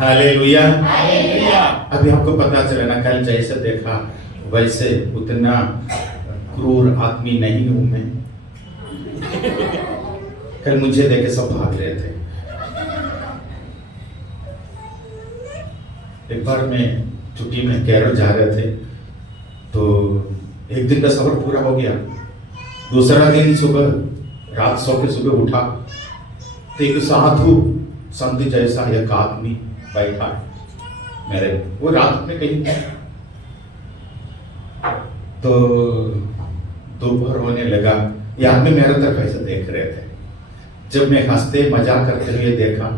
Hallelujah. अभी आपको पता चला ना, कल जैसे देखा वैसे उतना क्रूर आदमी नहीं हूं मैं। कल मुझे देखे सब भाग रहे थे। एक बार मैं छुट्टी में केरल जा रहे थे, तो एक दिन का सफर पूरा हो गया। दूसरा दिन सुबह रात सो के सुबह उठा तो एक साधु संत जैसा एक आदमी बैठा है मेरे, वो रात में कहीं था। तो दोपहर होने लगा, ये आदमी मेरे तरफ ऐसे देख रहे थे। जब मैं हंसते मजाक करते हुए देखा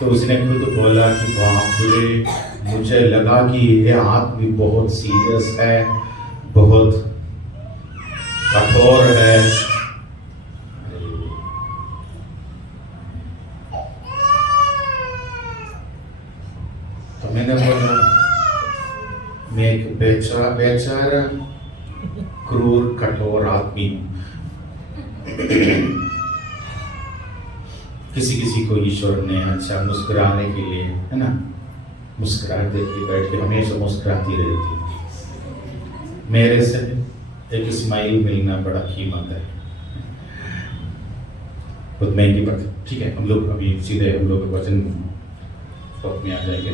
तो उसने खुद बोला कि बाप रे, मुझे लगा कि ये आदमी बहुत सीरियस है, बहुत कठोर है। तो मैंने बोला, मैं एक बेचारा क्रूर कठोर आदमी हूं। किसी किसी को ईश्वर ने अच्छा मुस्कुराने के लिए, है ना, मुस्कुराते के बैठ के हमेशा मुस्कुराती रहती। मेरे से एक स्माइल मिलना बड़ा कीमत है, बहुत महंगी बात है। ठीक है, हम लोग अभी सीधे हम लोग वचन में आ जाएंगे।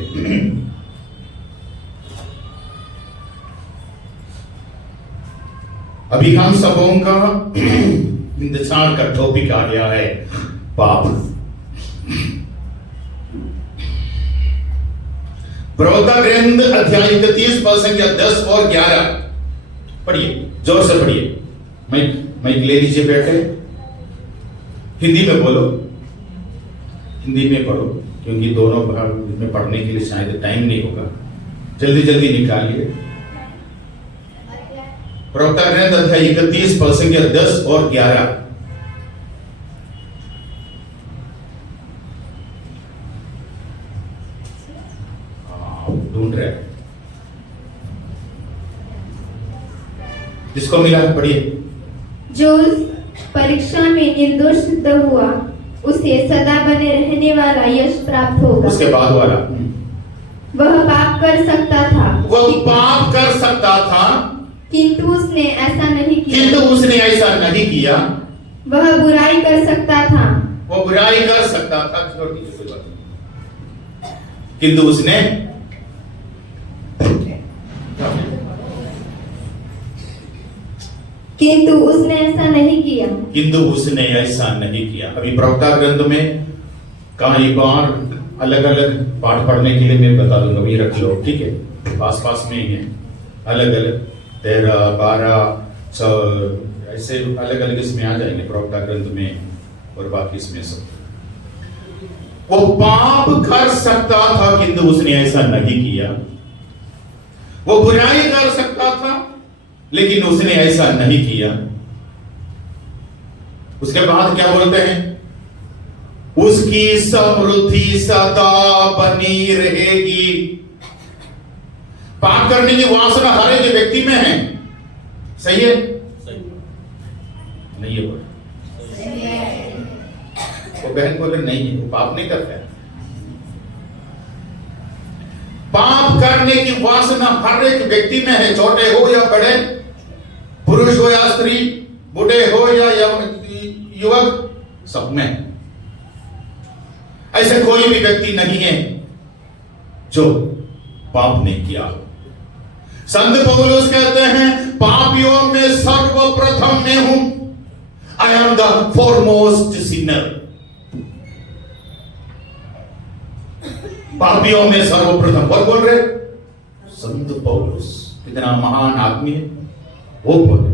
अभी हम सबों का इंतजार का टॉपिक आ गया है, पाप। प्रवक्ता ग्रंथ अध्याय 31 पद संख्या 10 और 11 पढ़िए, जोर से पढ़िए। माइक ले लीजिए, बैठे। हिंदी में बोलो, हिंदी में पढ़ो, क्योंकि दोनों भाग में पढ़ने के लिए शायद टाइम नहीं होगा। जल्दी जल्दी निकालिए। प्रवक्ता ग्रंथ अध्याय 31 पद संख्या 10 और 11। ढूंढ रहे, जिसको मिला पढ़िए। जो परीक्षा में निर्दोष सिद्ध हुआ उसे सदा बने रहने वाला यश प्राप्त होगा। उसके बाद वाला, वह पाप कर सकता था, वह पाप कर सकता था, किंतु उसने ऐसा नहीं किया। किंतु उसने ऐसा नहीं किया। वह बुराई कर सकता था, वो बुराई कर सकता था, किंतु उसने ऐसा नहीं किया। किंतु उसने ऐसा नहीं किया। अभी प्रवक्ता ग्रंथ में कई बार अलग अलग पाठ पढ़ने के लिए मैं बता दूंगा, वही रख लो, ठीक है, पास पास में ही है। अलग अलग 13, 12 ऐसे अलग अलग इसमें आ जाएंगे प्रवक्ता ग्रंथ में, और बाकी इसमें सब। वो पाप कर सकता था, किंतु उसने ऐसा नहीं किया। वो बुराई कर सकता था, लेकिन उसने ऐसा नहीं किया। उसके बाद क्या बोलते हैं? उसकी समृद्धि सदा बनी रहेगी। पाप करने की वासना हर एक व्यक्ति में है। सही है? नहीं है? बोल वो बहन को अगर नहीं है, वो पाप नहीं करता है। पाप करने की वासना हर एक व्यक्ति में है, छोटे हो या बड़े, पुरुष हो या स्त्री, बूढ़े हो या युवक, सब में। ऐसे कोई भी व्यक्ति नहीं है जो पाप नहीं किया। संत पौलुस कहते हैं, पापियों में सर्वप्रथम मैं हूं। I am the foremost Sinner. पापियों में सर्वप्रथम और बोल रहे संत पौलुस, कितना महान आदमी है वो बोल रहे।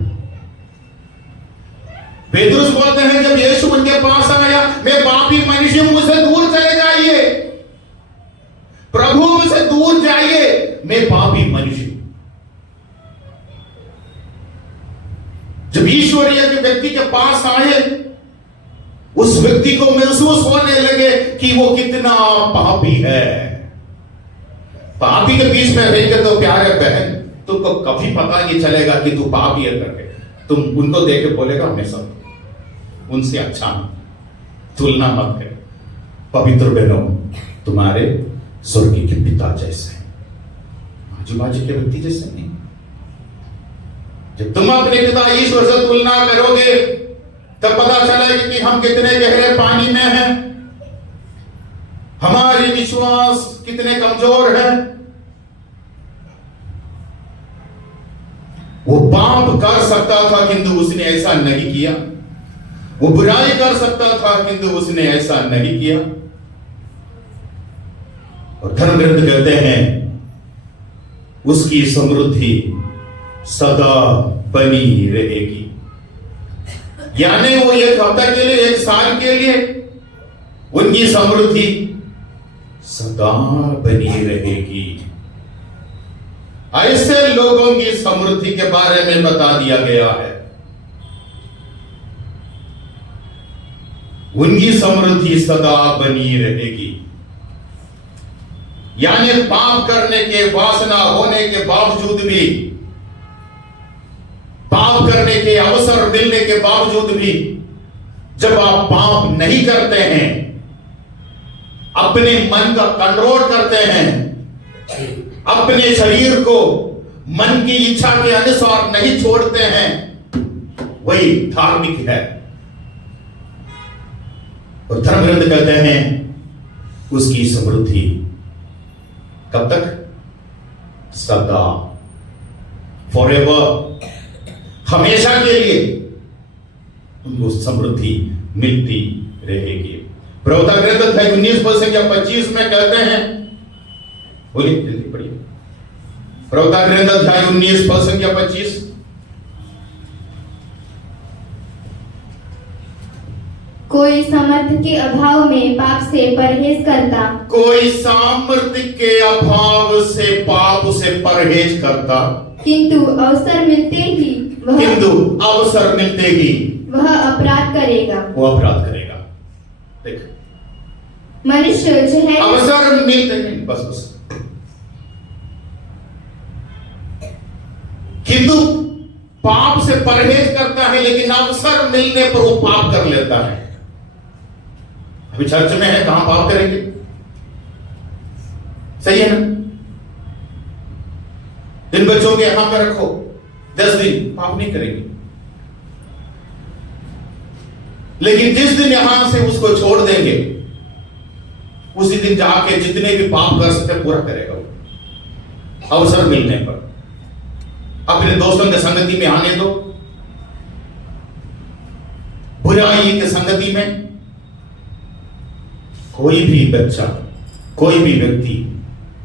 पेतरुस बोलते हैं, जब यीशु उनके पास आया, मैं पापी मनुष्य हूं, मुझसे दूर चले जाइए, प्रभु मुझसे दूर जाइए, मैं पापी मनुष्य हूं। जब ईश्वरीय के व्यक्ति के पास आए, उस व्यक्ति को महसूस होने लगे कि वो कितना पापी है। पापी के बीच में रहेंगे तो प्यारे बहन, तुमको कभी पता नहीं चलेगा कि तू पापी है करके। तुम उनको देख के बोलेगा हमेशा उनसे अच्छा तुलना मत कर। पवित्र बहनों, तुम्हारे स्वर्गीय के पिता जैसे हैं, आजू बाजू के व्यक्ति जैसे नहीं। जब तुम अपने पिता ईश्वर से तुलना करोगे तब पता चलेगा कि हम कितने गहरे पानी में हैं, हमारे विश्वास कितने कमजोर हैं। वो पाप कर सकता था किंतु उसने ऐसा नहीं किया, वो बुराई कर सकता था किंतु उसने ऐसा नहीं किया। और धर्म ग्रंथ कहते हैं उसकी समृद्धि सदा बनी रहेगी। यानी वो एक हफ्ता के लिए, एक साल के लिए उनकी समृद्धि सदा बनी रहेगी। ऐसे लोगों की समृद्धि के बारे में बता दिया गया है, उनकी समृद्धि सदा बनी रहेगी। यानी पाप करने के वासना होने के बावजूद भी, पाप करने के अवसर मिलने के बावजूद भी, जब आप पाप नहीं करते हैं, अपने मन का कंट्रोल करते हैं, अपने शरीर को मन की इच्छा के अनुसार नहीं छोड़ते हैं, वही धार्मिक है। और धर्म ग्रंथ कहते हैं उसकी समृद्धि कब तक? सदा, फॉरएवर, हमेशा के लिए उनको समृद्धि मिलती रहेगी। प्रवक्ता ग्रंथ अध्याय 19-25 में कहते हैं, बोलिए जल्दी पढ़िए। प्रवक्ता ग्रंथ अध्याय 19-25। कोई सामर्थ्य के अभाव में पाप से परहेज करता, कोई सामर्थ्य के अभाव से पाप से परहेज करता, किंतु अवसर मिलते ही वह अपराध करेगा। वो अपराध करेगा। देख, मनुष्य जो है अवसर मिलते नहीं, बस किंतु पाप से परहेज करता है, लेकिन अवसर मिलने पर वो पाप कर लेता है। अभी चर्च में है, कहां पाप करेंगे? सही है ना? इन बच्चों के यहां पर रखो 10 दिन, पाप नहीं करेंगे। लेकिन जिस दिन यहां से उसको छोड़ देंगे, उसी दिन जाके जितने भी पाप कर सकते पूरा करेगा वो, अवसर मिलने पर। अपने दोस्तों के संगति में आने दो, बुराई की संगति में। कोई भी बच्चा, कोई भी व्यक्ति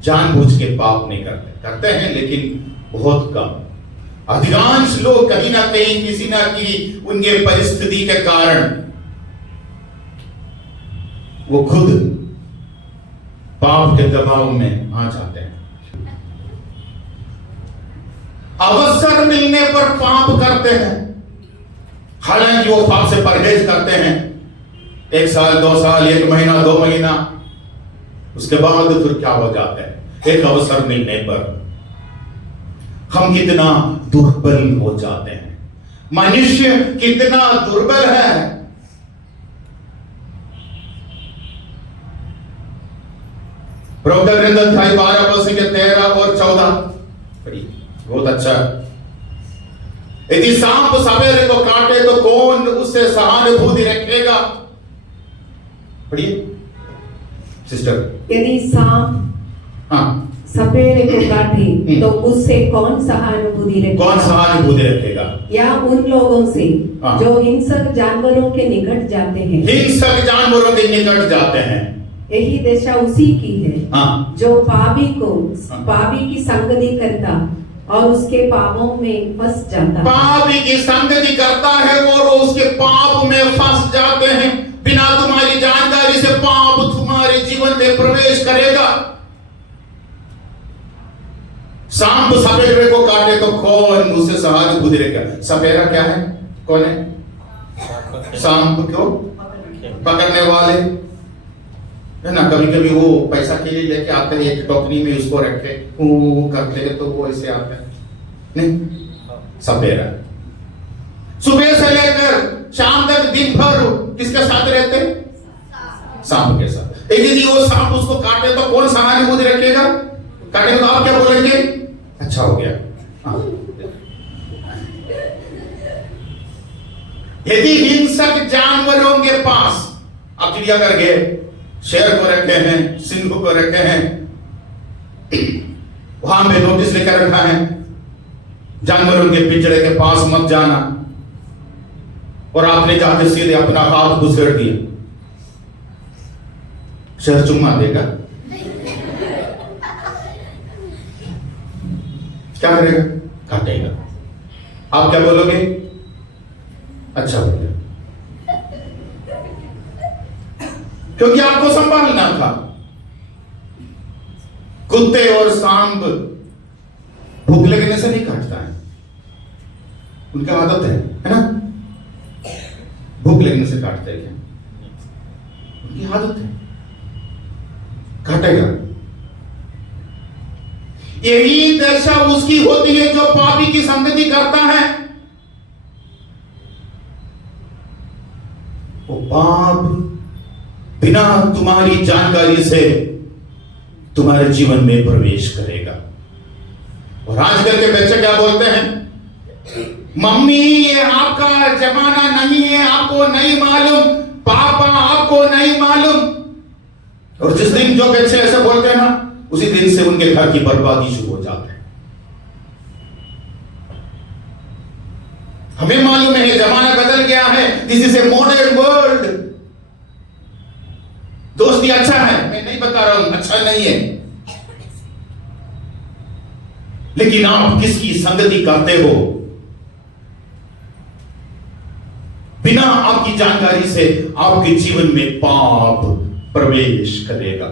जानबूझ के पाप नहीं करते हैं, लेकिन बहुत कम। अधिकांश लोग कहीं ना कहीं किसी ना किसी उनके परिस्थिति के कारण वो खुद पाप के दबाव में आ जाते हैं। अवसर मिलने पर पाप करते हैं, हालांकि वो पाप से परहेज करते हैं 1 साल, 2 साल, 1 महीना, 2 महीना, उसके बाद फिर क्या हो जाता है? एक अवसर मिलने पर हम कितना दुर्बल हो जाते हैं। मनुष्य कितना दुर्बल है। प्रवक्ता ग्रंथ अध्याय 12-13 और 14 पढ़िए, बहुत अच्छा। यदि सांप सवेरे को काटे तो कौन उससे सहानुभूति रखेगा? पढ़िए सिस्टर। यदि सांप सपेरे को काटे तो उससे कौन सहानुभूति रखेगा? या उन लोगों से जो हिंसक जानवरों के निकट जाते हैं, यही दशा उसी की है जो पापी की संगति करता और उसके पापों में फंस जाता है। पापी की संगति करता है और उसके पाप में फंस जाते हैं। बिना तुम्हारी जानकारी से पाप तुम्हारे जीवन में प्रवेश करेगा। सांप सपेरे को काटे तो कौन उससे सहानुभूति रखेगा? सपेरा क्या है? कौन है? सांप क्यों? पकड़ने वाले है ना। कभी कभी वो पैसा के लिए लेके आते हैं, एक टोकरी में उसको रखे वो करते हैं तो वो ऐसे आता है। नहीं, सपेरा सुबह से लेकर शाम तक दिन भर किसके साथ रहते हैं? सांप के साथ। यदि वो सांप उसको काटे तो कौन सहानुभूति रखेगा? काटेगा तो आप क्या बोलेंगे? अच्छा हो गया। हाँ। यदि हिंसक जानवरों के पास, आप चिड़ियाघर गए, शेर को रखे हैं, सिंह को रखे हैं, वहां पे नोटिस लेकर रखा है जानवरों के पिंजरे के पास मत जाना, और आपने जाके सीधे अपना हाथ घुसेड़ दिया, शेर चुम्मा देगा? क्या करेगा? काटेगा। आप क्या बोलोगे? अच्छा हो गया, क्योंकि आपको संभालना था। कुत्ते और सांप भूख लगने से नहीं काटता है, उनका आदत है ना? भूख लगने से काटते हैं क्या? उनकी आदत है, काटेगा। यही दशा उसकी होती है जो पापी की संगति करता है। वो पाप बिना तुम्हारी जानकारी से तुम्हारे जीवन में प्रवेश करेगा। और आजकल के बच्चे क्या बोलते हैं? मम्मी ये आपका जमाना नहीं है, आपको नहीं मालूम, पापा आपको नहीं मालूम। और जिस दिन जो बच्चे ऐसे बोलते हैं ना, उसी दिन से उनके घर की बर्बादी शुरू हो जाती है। हमें मालूम है जमाना बदल गया है, this is a modern world. दोस्ती अच्छा है, मैं नहीं बता रहा हूं अच्छा नहीं है, लेकिन आप किसकी संगति करते हो बिना आपकी जानकारी से आपके जीवन में पाप प्रवेश करेगा।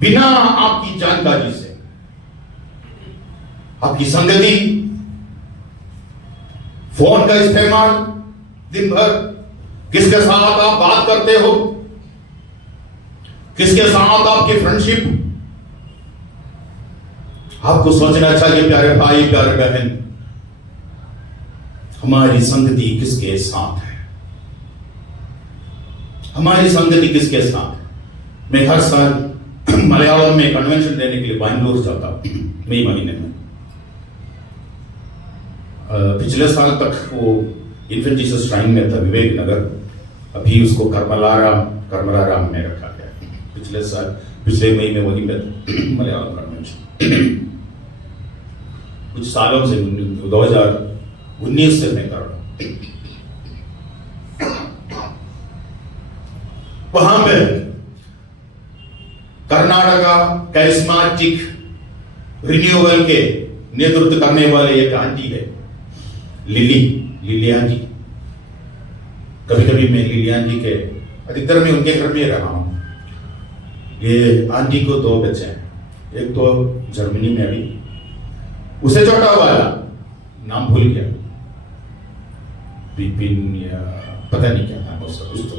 बिना आपकी जानकारी से आपकी संगति, फोन का इस्तेमाल दिन भर, किसके साथ आप बात करते हो, किसके साथ आपकी फ्रेंडशिप, आपको सोचना चाहिए प्यारे भाई प्यारे बहन, हमारी संगति किसके साथ है? हमारी संगति किसके साथ है? मैं हर साल मलयालम में कन्वेंशन देने के लिए बैंगलोर जाता मई महीने में। पिछले साल तक वो इन्फेंट जीसस श्राइन में था विवेक नगर, अभी उसको करमलाराम में रखा गया। पिछले मई में वही में मलयालम कन्वेंशन कुछ सालों से 2019 से मैं कर रहा हूं। वहां पे कर्नाटका कैरिस्मेटिक रिन्यूअल के नेतृत्व करने वाले एक आंटी है, लिली आंटी। कभी कभी मैं लिली आंटी के, अधिकतर मैं उनके घर में रहा हूं। ये आंटी को 2 बच्चे हैं, एक तो जर्मनी में अभी, उसे छोटा वाला नाम भूल गया, बिपिन या पता नहीं क्या नाम उसका, कुछ तो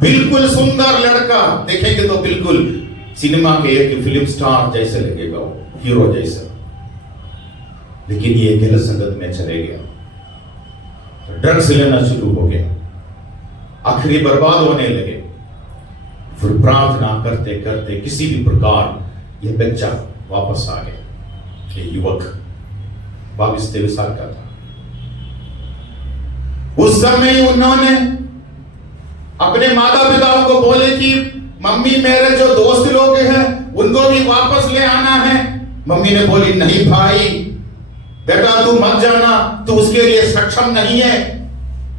बिल्कुल सुंदर लड़का, देखेंगे तो बिल्कुल सिनेमा के एक फिल्म स्टार जैसे लगेगा, वो हीरो जैसा। लेकिन ये गलत संगत में चले गया, ड्रग्स लेना शुरू हो गया, आखिरी बर्बाद होने लगे। फिर प्रार्थना करते करते किसी भी प्रकार ये बच्चा वापस आ गया। ये युवक 22-23 साल का था। उस समय उन्होंने अपने माता पिताओं को बोले कि मम्मी मेरे जो दोस्त लोग हैं उनको भी वापस ले आना है। मम्मी ने बोली नहीं भाई बेटा तू मत जाना, तू उसके लिए सक्षम नहीं है।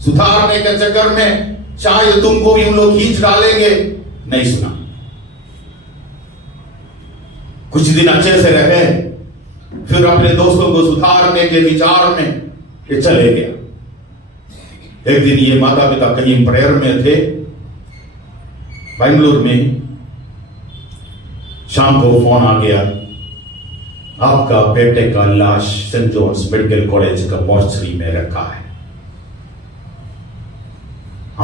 सुधारने के चक्कर में शायद तुमको भी उन लोग खींच डालेंगे। नहीं सुना, कुछ दिन अच्छे से रहे, फिर अपने दोस्तों को सुधारने के विचार में ये चले गया। एक दिन ये माता पिता कहीं प्रेयर में थे बेंगलुरु में, शाम को फोन आ गया, आपका बेटे का लाश सेंट जॉन्स मेडिकल कॉलेज का मॉर्चरी में रखा है,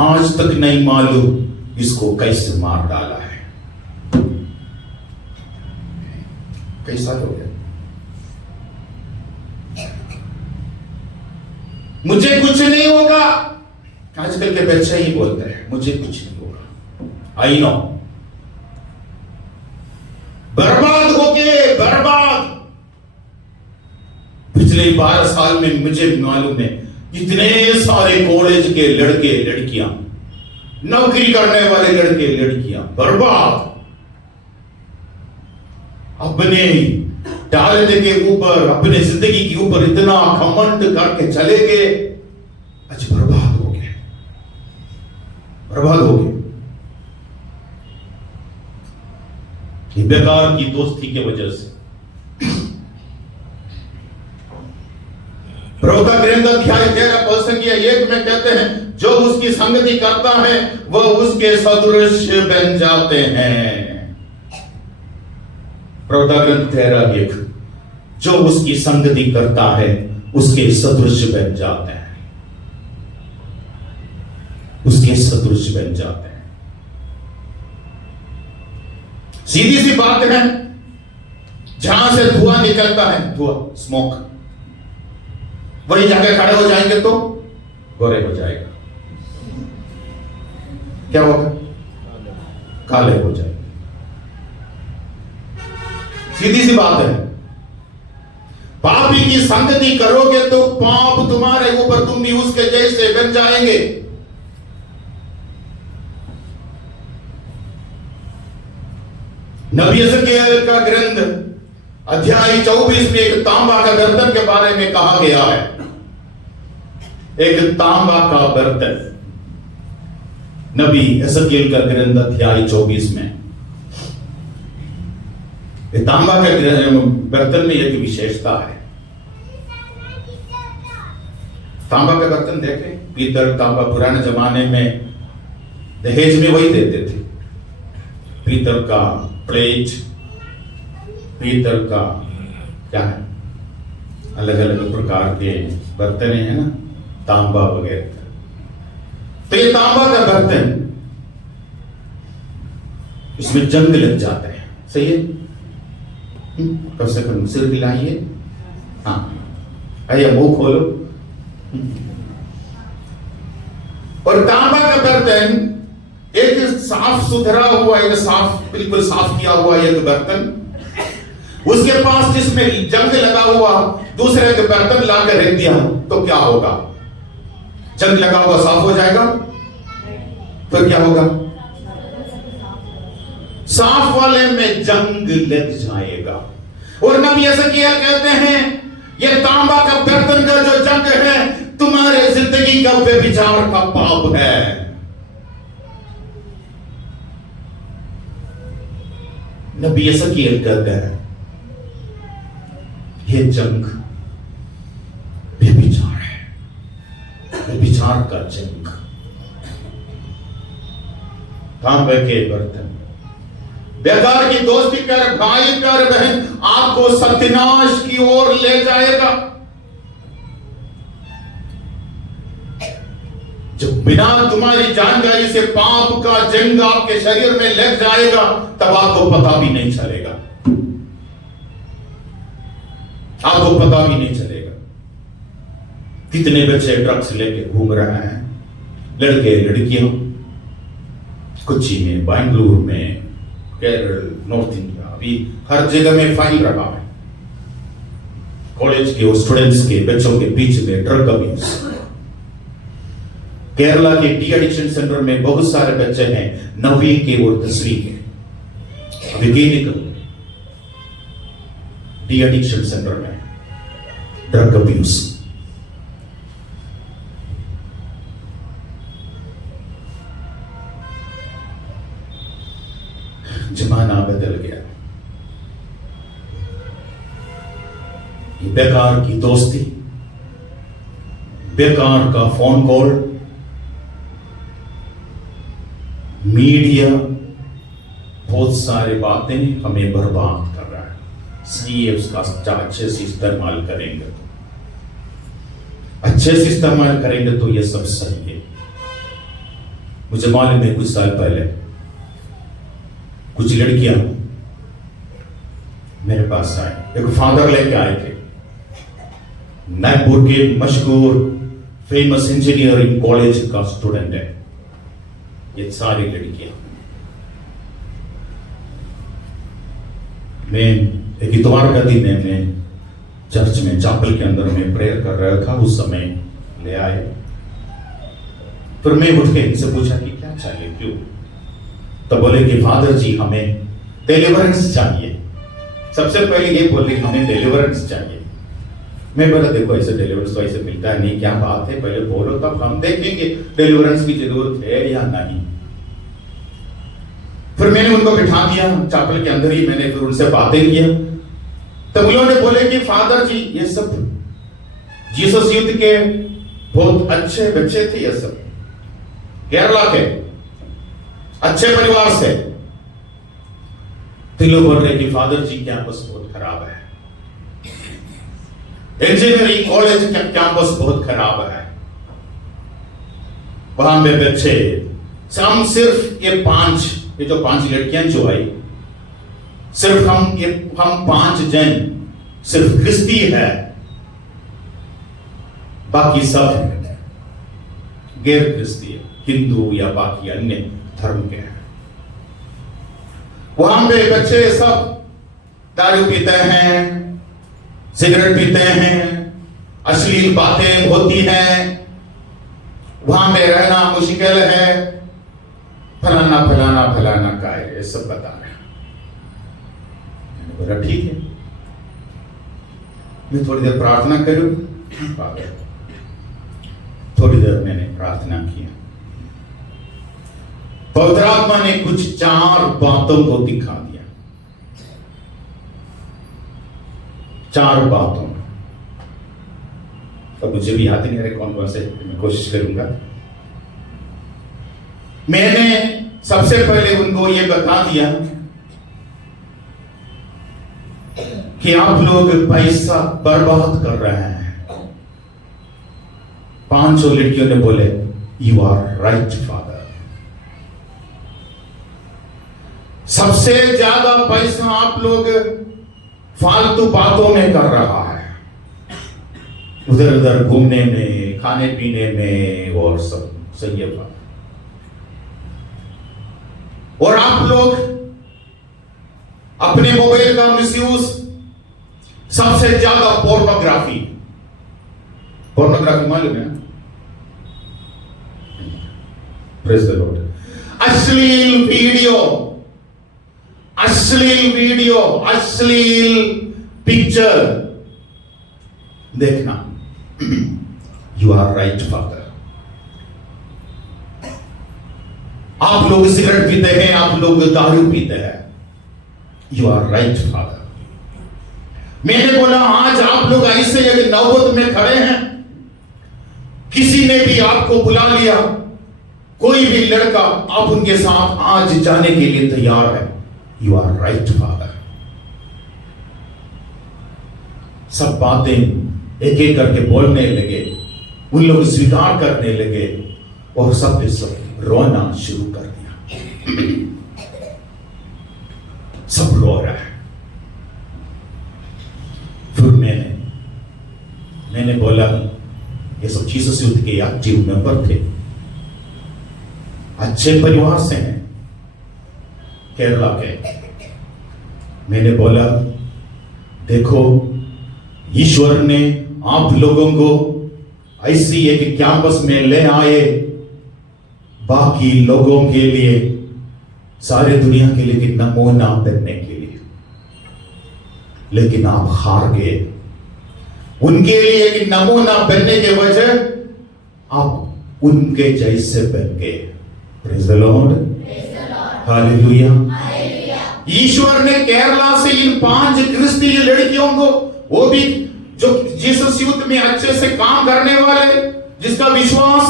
आज तक नहीं मालूम इसको कैसे मार डाला है। कैसा हो गया? मुझे कुछ नहीं होगा, आजकल के बच्चे ही बोलते हैं मुझे कुछ नहीं होगा। आई नो बर्बाद हो गए, बर्बाद। पिछले 12 साल में मुझे मालूम है इतने सारे कॉलेज के लड़के लड़कियां, नौकरी करने वाले लड़के लड़कियां बर्बाद, अपने टैलेंट के ऊपर, अपने जिंदगी के ऊपर इतना घमंड करके चले गए, आज बर्बाद हो गए, बर्बाद हो गए। ये बेकार की दोस्ती की वजह से। प्रवक्ता ग्रंथ अध्याय 13 में कहते हैं, जो उसकी संगति करता है वह उसके सदृश बन जाते हैं। प्रवक्ता ग्रंथ 13:1, जो उसकी संगति करता है उसके सदृश बन जाते हैं, उसके सदृश बन जाते हैं। सीधी सी बात है, जहां से धुआं निकलता है, धुआं, स्मोक, वही जाके खड़े हो जाएंगे तो गोरे हो जाएगा, क्या होगा? काले हो जाएंगे। सीधी सी बात है। पापी की संगति करोगे तो पाप तुम्हारे ऊपर, तुम भी उसके जैसे बन जाएंगे। नबी यिर्मयाह का ग्रंथ अध्याय 24 में एक तांबा का बर्तन के बारे में कहा गया है। एक तांबा का बर्तन, नबी यिर्मयाह का ग्रंथ अध्याय 24 में। तांबा के बर्तन में एक विशेषता है। तांबा का बर्तन देखे, पीतल, तांबा, पुराने जमाने में दहेज में वही देते थे। पीतल का प्लेट, पीतल का क्या है, अलग अलग प्रकार के बर्तन है ना, तांबा वगैरह। तो ये तांबा का बर्तन, इसमें जंग लग जाते हैं, सही है? कम से कम सिर हिलाइए, हाँ, आइए मुंह खोलो। और तांबा का बर्तन एक साफ सुथरा हुआ, एक साफ, बिल्कुल साफ किया हुआ एक बर्तन, उसके पास जिसमें जंग लगा हुआ दूसरे के बर्तन लाकर रख दिया तो क्या होगा? जंग लगा हुआ साफ हो जाएगा? तो क्या होगा? साफ वाले में जंग लग जाएगा। और नबी यिर्मयाह कहते हैं, यह तांबा का बर्तन का जो जंग है तुम्हारे जिंदगी का व्यभिचार का पाप है। नबी यिर्मयाह कहते हैं यह जंग व्यभिचार है, व्यभिचार का जंग। तांबे के बर्तन, बेकार की दोस्ती कर, भाई कर, बहन, आपको सत्यानाश की ओर ले जाएगा। जब बिना तुम्हारी जानकारी से पाप का जंग आपके शरीर में लग जाएगा तब आपको पता भी नहीं चलेगा, आपको पता भी नहीं चलेगा। कितने बच्चे ड्रग्स लेके घूम रहे हैं, लड़के लड़कियां, कोच्चि में, बेंगलुरु में, केरल, नॉर्थ इंडिया, अभी हर जगह में फाइल रहा है। कॉलेज के और स्टूडेंट्स के बच्चों के बीच में ड्रग अब्यूज। केरला के डी एडिक्शन सेंटर में बहुत सारे बच्चे हैं, 9वीं के और 10वीं के, विज्ञानिक डी एडिक्शन सेंटर में ड्रग अब्यूज। जमाना बदल गया। ये बेकार की दोस्ती, बेकार का फोन कॉल, मीडिया, बहुत सारी बातें हमें बर्बाद कर रहा है। सही है, उसका अच्छे से इस्तेमाल करेंगे, अच्छे से इस्तेमाल करेंगे तो ये सब सही है। मुझे मालूम है कुछ साल पहले कुछ लड़कियां मेरे पास आए, एक फादर लेके आए थे, नागपुर के मशहूर फेमस इंजीनियरिंग कॉलेज का स्टूडेंट है। ये सारी लड़कियां मैं एक इतवार का दिन है, मैं चर्च में चैपल के अंदर में प्रेयर कर रहा था, उस समय ले आए। फिर मैं उठ के इनसे पूछा कि क्या चाहिए, क्यों? तो बोले कि फादर जी हमें डिलीवरेंस चाहिए। सबसे पहले ये बोले हमें डिलीवरेंस चाहिए। मैं बोला देखो ऐसे डिलीवरेंस तो ऐसे मिलता है नहीं, क्या बात है, पहले बोलो तब हम देखेंगे डिलीवरेंस की जरूरत है या नहीं। फिर मैंने उनको बिठा दिया चैपल के अंदर ही, मैंने फिर उनसे बातें किया। तो उन्होंने बोले कि फादर जी ये सब जीसस यूथ के बहुत अच्छे बच्चे थे, ये सब केरला के अच्छे परिवार से। तो लोग बोल रहे कि फादर जी कैंपस बहुत खराब है, इंजीनियरिंग कॉलेज का कैंपस बहुत खराब है, वहां में बच्चे हम सिर्फ ये जो 5 लड़कियां जो आई, सिर्फ हम 5 जन सिर्फ ख्रिस्ती है, बाकी सब गैर ख्रिस्ती है, हिंदू या बाकी अन्य धर्म के हैं। वहां पे बच्चे सब दारू पीते हैं, सिगरेट पीते हैं, अश्लील बातें होती हैं, वहां में रहना मुश्किल है, फलाना फलाना फलाना का है, ये सब बता रहे हैं। मैंने बोला ठीक है, मैं थोड़ी देर प्रार्थना करूं। थोड़ी देर मैंने प्रार्थना किया, पवित्र आत्मा ने कुछ 4 बातों को दिखा दिया, 4 बातों। तो मुझे भी याद नहीं आ रहे कौन से, मैं कोशिश करूंगा। मैंने सबसे पहले उनको ये बता दिया कि आप लोग पैसा बर्बाद कर रहे हैं। 500 लड़कियों ने बोले यू आर राइट फादर। सबसे ज्यादा पैसा आप लोग फालतू बातों में कर रहा है, उधर उधर घूमने में, खाने पीने में और सब सही है बात। और आप लोग अपने मोबाइल का मिसयूज, सबसे ज्यादा पोर्नोग्राफी मालूम है? Praise the lord. अश्लील वीडियो, अश्लील पिक्चर देखना। You are right father. आप लोग सिगरेट पीते हैं, आप लोग दारू पीते हैं, यू आर राइट फादर। मैंने बोला आज आप लोग ऐसे एक नौबत में खड़े हैं, किसी ने भी आपको बुला लिया, कोई भी लड़का आप उनके साथ आज जाने के लिए तैयार है, यू आर राइट फादर। सब बातें एक एक करके बोलने लगे, उन लोग स्वीकार करने लगे और सब के सब रोना शुरू कर दिया। सब रो रहा है। फिर मैंने बोला ये सब जीसस यूथ के एक्टिव मेंबर थे, अच्छे परिवार से हैं, केरला के। मैंने बोला देखो ईश्वर ने आप लोगों को ऐसी एक कैंपस में ले आए, बाकी लोगों के लिए, सारे दुनिया के लिए कि नमूना बनने के लिए, लेकिन आप हार गए। उनके लिए कि नमूना बनने के वजह आप उनके जैसे बन गए। Praise the lord, hallelujah. ईश्वर ने केरला से इन 5 क्रिस्तीय लड़कियों को, वो भी जो जीसस यूथ में अच्छे से काम करने वाले, जिसका विश्वास,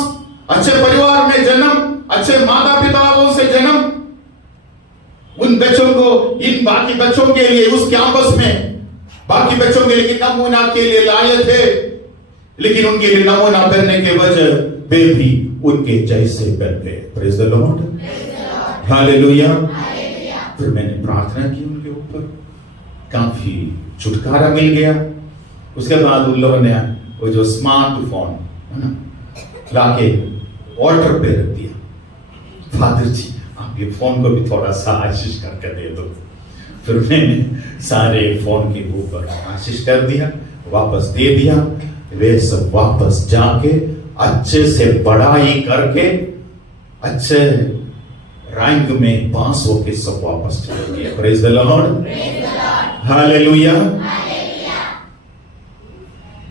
अच्छे परिवार में जन्म, अच्छे माता पिताओं से जन्म, उन बच्चों को, इन बाकी बच्चों के लिए उस कैंपस में बाकी बच्चों के लिए नमूना के लिए लाए थे, लेकिन उनके लिए नमूना बनने के वजह वे भी उनके जैसे बन गए। Praise the lord, hallelujah. फिर मैंने प्रार्थना की उनके ऊपर, काफी छुटकारा मिल गया। उसके बाद उन लोगों ने वो जो स्मार्टफोन है ना लाके ऑल्टर पे रख दिया। फादर जी आप ये फोन को भी थोड़ा सा आशीष करके दे दो। फिर मैंने सारे फोन के ऊपर आशीष कर दिया, वापस दे दिया। वे सब वापस जाके अच्छे से पढ़ाई करके अच्छे रैंक में पास होके सब वापस चले गए। Praise the lord, hallelujah.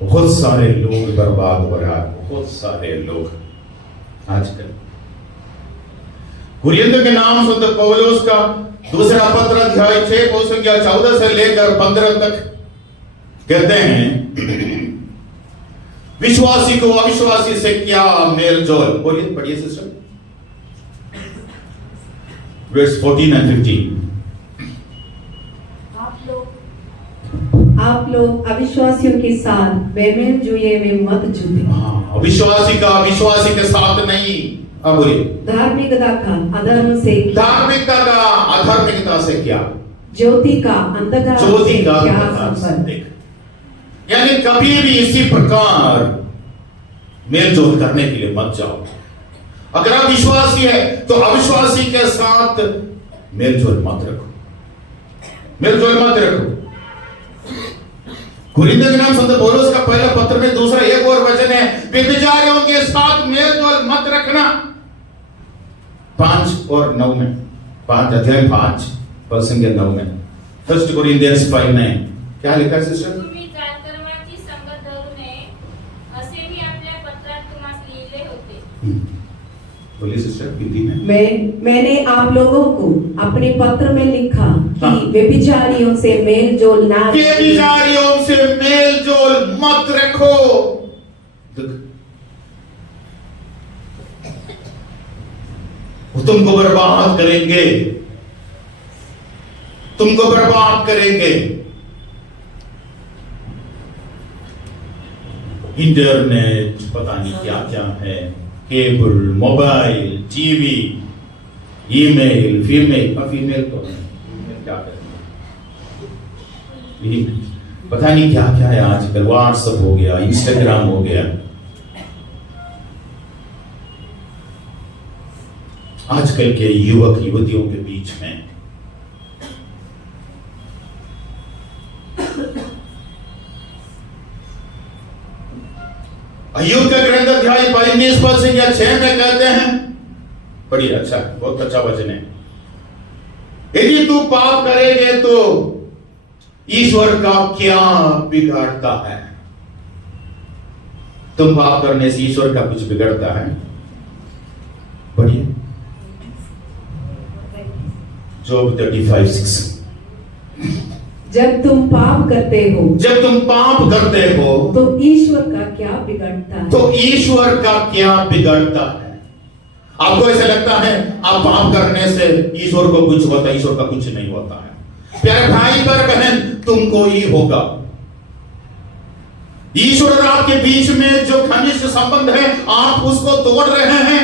बहुत सारे लोग बर्बाद हो रहा है, बहुत सारे लोग आजकल। कुरिन्थियों के नाम संत पौलुस का दूसरा पत्र अध्याय 6:14 से लेकर 15 तक कहते हैं, विश्वासी को अविश्वासी से क्या मेलजोल। बोलिए, पढ़िए सिस्टर, वर्स 14 and 15। आप लोग अविश्वासियों के साथ बेमेल जुए में मत जुटे। अविश्वासी का अविश्वासी के साथ नहीं। अब बोलिए, धार्मिकता का अधर्म से, धार्मिकता का अधार्मिकता से क्या, ज्योति का अंधकार ज्योति से का क्या अंधकार से। संबंध। देख, यानी कभी भी इसी प्रकार मेलजोल करने के लिए मत जाओ। अगर आप विश्वासी है तो अविश्वासी के साथ मेलजोल मत रखो, मेलजोल मत रखो। कुरिन्थियों के नाम संत पौलुस का पहला पत्र में दूसरा एक और वचन है, व्यभिचारियों के साथ मेलजोल मत रखना। 5 और 9 में, 5 अध्याय 5 प्रसंग 9 में, 1 कोरिन्थियंस 5:9 क्या लिखा है सिस्टर? तुम्ही जातकर्माची संगत धरू नये असे मी आपल्या पत्रात तुम्हास लिहिले होते। बोलिए सिस्टर, हिंदी में। मैंने आप लोगों को अपने पत्र में लिखा कि हाँ। व्यभिचारियों से मेल जोल ना, व्यभिचारियों से मेलजोल मत रखो। वो तुमको बर्बाद करेंगे, तुमको बर्बाद करेंगे। इंटरनेट पता नहीं क्या क्या है, cable, mobile, TV, email, female तो नहीं, क्या करते, पता नहीं क्या क्या है आजकल। व्हाट्सएप हो गया, इंस्टाग्राम हो गया। आजकल के युवक युवतियों के बीच में अय्यूब का ग्रंथ अध्याय 35:6 में कहते हैं, पढ़िए, अच्छा, बहुत अच्छा वचन है, यदि तू पाप करेगे तो ईश्वर का क्या बिगाड़ता है। तुम पाप करने से ईश्वर का कुछ बिगड़ता है? पढ़िए, जोब 35:6। जब तुम पाप करते हो, जब तुम पाप करते हो तो ईश्वर का क्या बिगड़ता है? तो ईश्वर का क्या बिगड़ता है? आपको ऐसा लगता है आप पाप करने से ईश्वर को कुछ होता है? ईश्वर का कुछ नहीं होता है। प्यारे भाई पर बहन, तुमको ही होगा। ईश्वर और आपके बीच में जो घनिष्ठ संबंध है, आप उसको तोड़ रहे हैं।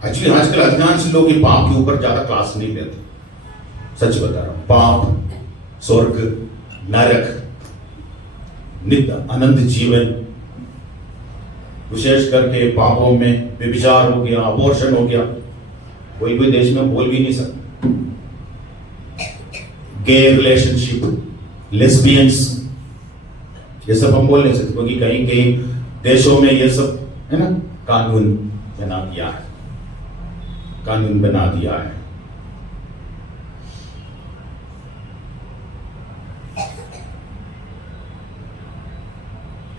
एक्चुअली आजकल अधिकांश लोग ये पाप के ऊपर ज्यादा क्लास नहीं लेते, सच बता रहा हूं। पाप, स्वर्ग, नरक, नित्य अनंत जीवन, विशेष करके पापों में व्यभिचार हो गया, अबॉर्शन हो गया, कोई कोई देश में बोल भी नहीं सकता। गे रिलेशनशिप, लेस्बियंस, ये सब हम बोल नहीं सकते, क्योंकि कहीं कहीं देशों में ये सब है ना, कानून बना दिया है, कानून बना दिया है।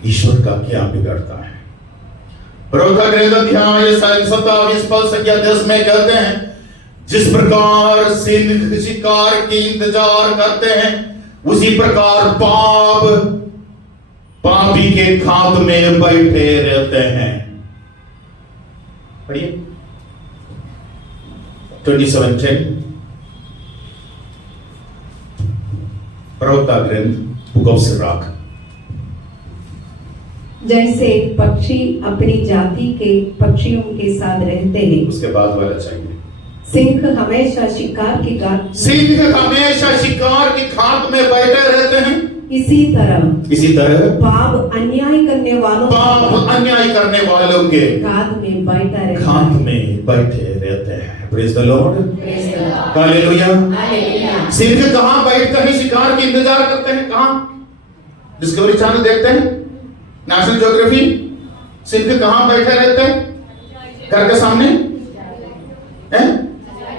ईश्वर का क्या बिगड़ता है? प्रवक्ता ग्रंथ अध्याय 27:10 में कहते हैं, जिस प्रकार सिंह शिकार के इंतजार करते हैं, उसी प्रकार पापी के खात में बैठे रहते हैं। पढ़िए 27:10, प्रवक्ता ग्रंथ बुक ऑफ सिराक। जैसे पक्षी अपनी जाति के पक्षियों के साथ रहते हैं, उसके बाद वाला चाहिए। सिंह हमेशा शिकार की गात, सिंह हमेशा शिकार की खात में बैठे रहते हैं, इसी तरह पाप अन्याय करने वालों के गात में बैठा रहता खात है। में बैठे रहते हैं। Praise the Lord. Praise the hallelujah. Hallelujah. Singh कहां बैठते हैं? शिकार के इंतजार करते हैं। कहां? डिस्कवरी चैनल देखते हैं, नेशनल ज्योग्राफी। सिंह कहां बैठे रहते हैं? घर के सामने,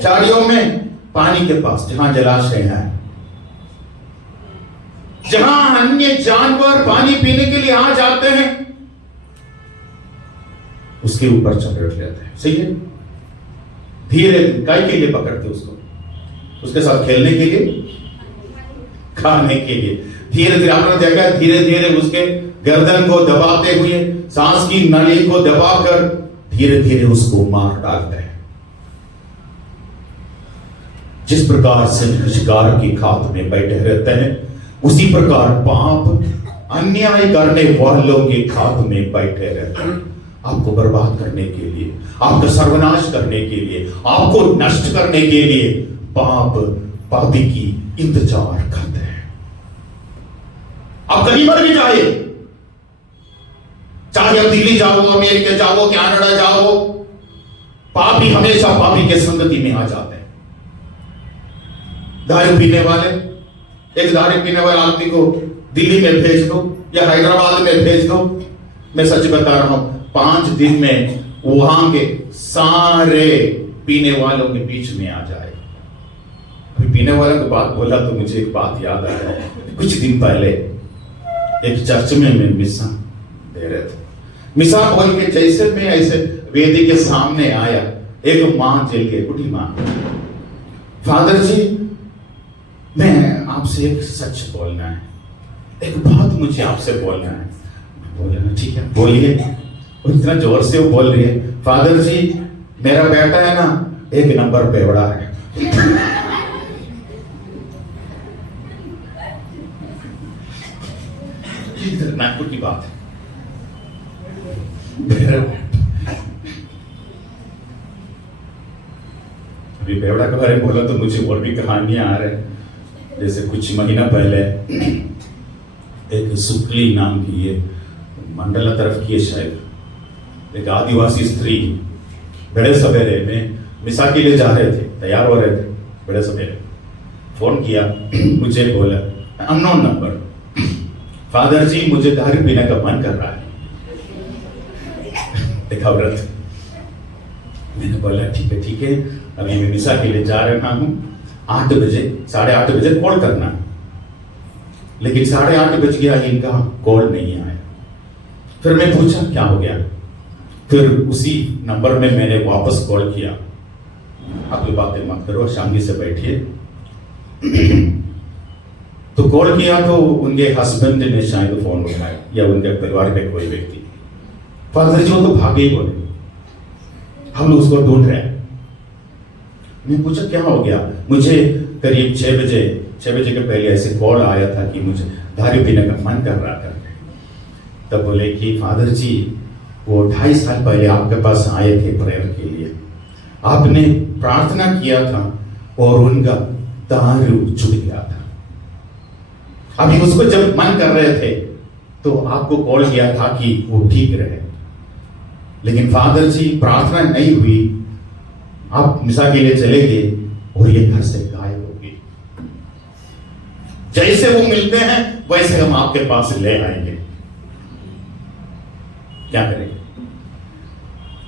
झाड़ियों में, पानी के पास, जहां जलाशय है, जहां अन्य जानवर पानी पीने के लिए आ जाते हैं, उसके ऊपर चढ़ लेते हैं। सही है। धीरे काय के लिए पकड़ते उसको? उसके साथ खेलने के लिए, खाने के लिए। धीरे धीरे आपने देखा, धीरे धीरे उसके गर्दन को दबाते हुए, सांस की नली को दबाकर धीरे धीरे उसको मार डालते हैं। जिस प्रकार सिंह शिकार की खाद में बैठे रहते हैं, उसी प्रकार पाप अन्याय करने वालों के खाद में बैठे रहते हैं, आपको बर्बाद करने के लिए, आपका सर्वनाश करने के लिए, आपको नष्ट करने के लिए पापी की इंतजार करते हैं। आप कहीं पर भी जाए, चाहे आप दिल्ली जाओ, अमेरिका जाओ, कनाडा जाओ, पापी हमेशा पापी के संगति में आ जाते हैं। दारू पीने वाले, एक दारू पीने वाले आदमी को दिल्ली में भेज दो या हैदराबाद में भेज दो, मैं सच बता रहा हूं, 5 दिन में वहां के सारे पीने वालों के बीच में आ जाए। पीने वालों की बात बोला तो मुझे एक बात याद आ रहा है। कुछ दिन पहले एक चर्च में मैं मिसा दे रहे थे। मिसा बोल के जैसे मैं ऐसे वेदी के सामने आया, एक मां चल गई, बूढ़ी मां, फादर जी मैं आपसे एक सच बोलना है, एक बात मुझे आपसे बोलना है। बोलना ठीक है, बोलिए। और इतना जोर से वो बोल रही है, फादर जी मेरा बेटा है ना, 1 नंबर बेवड़ा है। नागपुर की बात है। अभी बेवड़ा के बारे में बोला तो मुझे और भी कहानियां आ रहे। जैसे कुछ महीना पहले एक सुकली नाम की, ये मंडला तरफ की है शायद, एक आदिवासी स्त्री बड़े सवेरे में मिसा के लिए जा रहे थे, तैयार हो रहे थे, बड़े सवेरे फोन किया, मुझे बोला अननोन नंबर, फादर जी मुझे दारू पीने का मन कर रहा है। देखा व्रत। मैंने बोला ठीक है, अभी मैं मिसा के लिए जा रहा हूं, 8 बजे 8:30 बजे कॉल करना। लेकिन 8:30 बज गया, इनका कॉल नहीं आया। फिर मैं पूछा क्या हो गया, फिर उसी नंबर में मैंने वापस कॉल किया। आप ये बातें मत करो, शांति से बैठिए। तो कॉल किया तो उनके हस्बैंड ने शायद फोन उठाया, या उनके परिवार के कोई व्यक्ति। फादर जी वो तो भागे ही बोले, हम लोग उसको ढूंढ रहे हैं। मैं पूछा क्या हो गया, मुझे करीब 6 बजे के पहले ऐसे कॉल आया था कि मुझे दारू पीने का मन कर रहा था। तब बोले कि फादर जी वो 2.5 साल पहले आपके पास आए थे प्रेयर के लिए, आपने प्रार्थना किया था और उनका दारू छूट गया था। अभी उसको जब मन कर रहे थे तो आपको कॉल किया था कि वो ठीक रहे, लेकिन फादर जी प्रार्थना नहीं हुई, आप मिसा के लिए चले गए और ये घर से गायब हो गई। जैसे वो मिलते हैं वैसे हम आपके पास ले आएंगे, क्या करेंगे?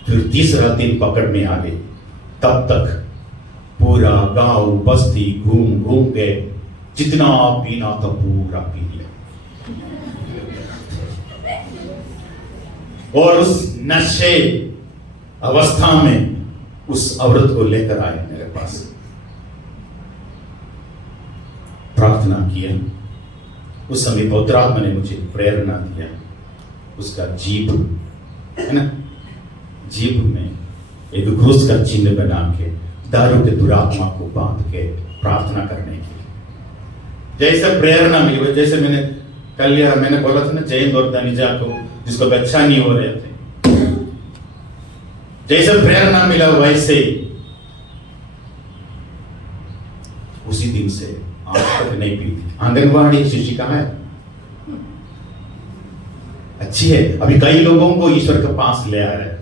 फिर तीसरा दिन पकड़ में आ गई। तब तक पूरा गांव बस्ती घूम के जितना पीना था पूरा पी लिया, और उस नशे अवस्था में उस औरत को लेकर आए मेरे पास, प्रार्थना किया। उस समय पवित्र आत्मा ने मुझे प्रेरणा दिया, उसका जीभ है ना, जीभ में एक क्रूस का चिन्ह बना के दारू के दुरात्मा को बांध के प्रार्थना करने की जैसे प्रेरणा मिली। जैसे मैंने बोला था ना जयंत और तनिजा को, जिसको अच्छा नहीं हो रहे थे, जैसे प्रेरणा मिला वैसे उसी दिन से आज तक नहीं पी। आंगनवाड़ी शिक्षिका है, अच्छी है। अभी कई लोगों को ईश्वर के पास ले आ रहे हैं,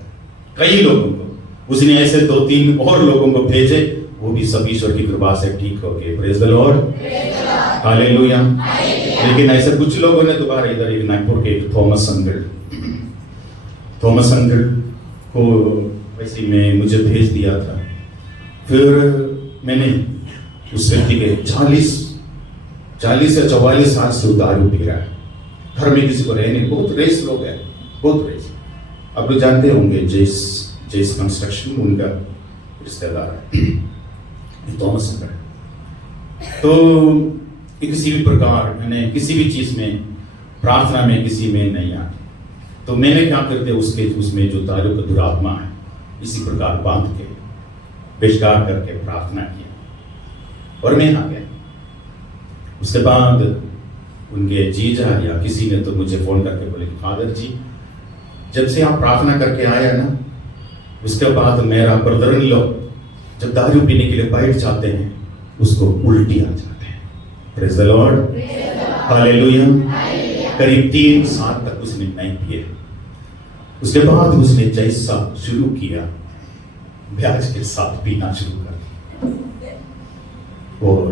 कई लोगों को। उसने ऐसे 2-3 और लोगों को भेजे, वो भी सब ईश्वर की कृपा से ठीक हो गए। Praise the lord, hallelujah. लेकिन ऐसे कुछ लोगों ने दोबारा इधर एक नागपुर के एक थॉमस अंकल को वैसे में मुझे भेज दिया था। फिर मैंने उस व्यक्ति के 40 या 44 साल से दारू पी रहा है, घर में किसी को रहने, बहुत रेस लोग हैं, बहुत रेस। आप लोग जानते होंगे जेस कंस्ट्रक्शन, उनका रिश्तेदार है थॉमस अंकल। तो किसी भी प्रकार मैंने किसी भी चीज में, प्रार्थना में किसी में नहीं आती, तो मैंने क्या करते उसमें जो दारू का दुरात्मा है इसी प्रकार बांध के पेशकार करके प्रार्थना किया और मैं आ गया। उसके बाद उनके जीजा या किसी ने तो मुझे फोन करके बोले कि फादर जी, जब से आप प्रार्थना करके आया ना, उसके बाद मेरा ब्रदर इन लॉ जब दारू पीने के लिए बैठ जाते हैं उसको उल्टी आ जाते हैं। Praise the lord, hallelujah. करीब 3 साल तक उसने नहीं पिए। उसके बाद उसने जैसा शुरू किया ब्याज के साथ पीना शुरू कर दिया और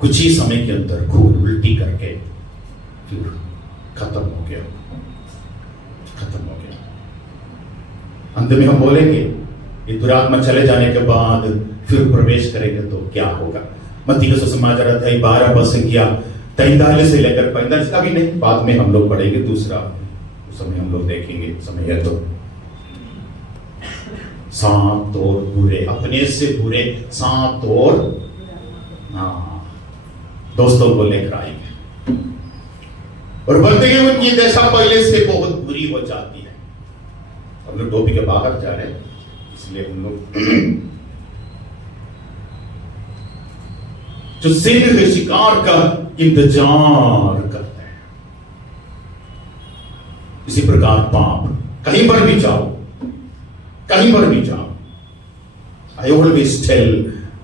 कुछ ही समय के अंदर खून उल्टी करके फिर खत्म हो गया। अंत में हम बोलेंगे ये दुरात्मा चले जाने के बाद फिर प्रवेश करेंगे तो क्या होगा। मत्ती का सुसमाचार अध्याय 12 वर्ष किया 43 से लेकर 45 का भी नहीं, बाद में हम लोग पढ़ेंगे, दूसरा उस समय हम लोग देखेंगे समय है। तो सांप और बुरे, अपने से बुरे सांप और दोस्तों को लेकर आएंगे और बोलते हैं उनकी दशा पहले से बहुत बुरी हो जाती है। हम लोग टॉपिक के बाहर जा रहे हैं, इसलिए हम लोग जो सिंह के शिकार का इंतजार करते हैं, इसी प्रकार पाप कहीं पर भी जाओ, कहीं पर भी जाओ। I always tell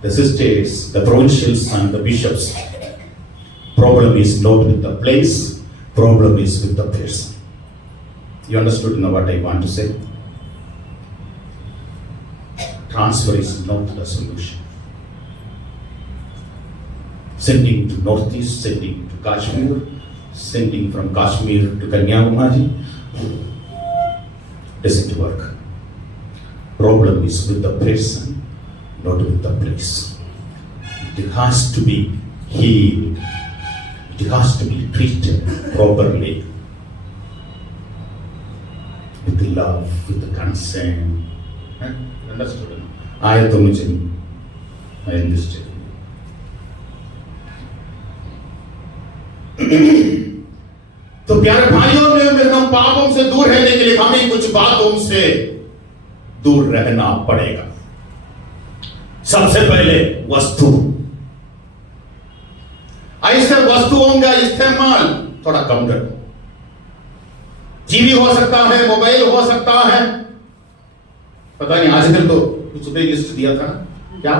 the sisters, the provincials and the bishops, problem is not with the place, problem is with the person. You understood now what I want to say? Transfer is not the solution. Sending to Northeast, sending to Kashmir, sending from Kashmir to Kanyakumari doesn't work. Problem is with the person, not with the place. It has to be healed. It has to be treated properly with the love, with the concern. Understood? I understood. तो प्यारे भाइयों और बहनों, पापों से दूर रहने के लिए हमें कुछ बातों से दूर रहना पड़ेगा। सबसे पहले वस्तु, ऐसे वस्तुओं का इस्तेमाल थोड़ा कम करो। टीवी हो सकता है, मोबाइल हो सकता है, पता नहीं आजकल तो कुछ भी लिस्ट दिया था ना, क्या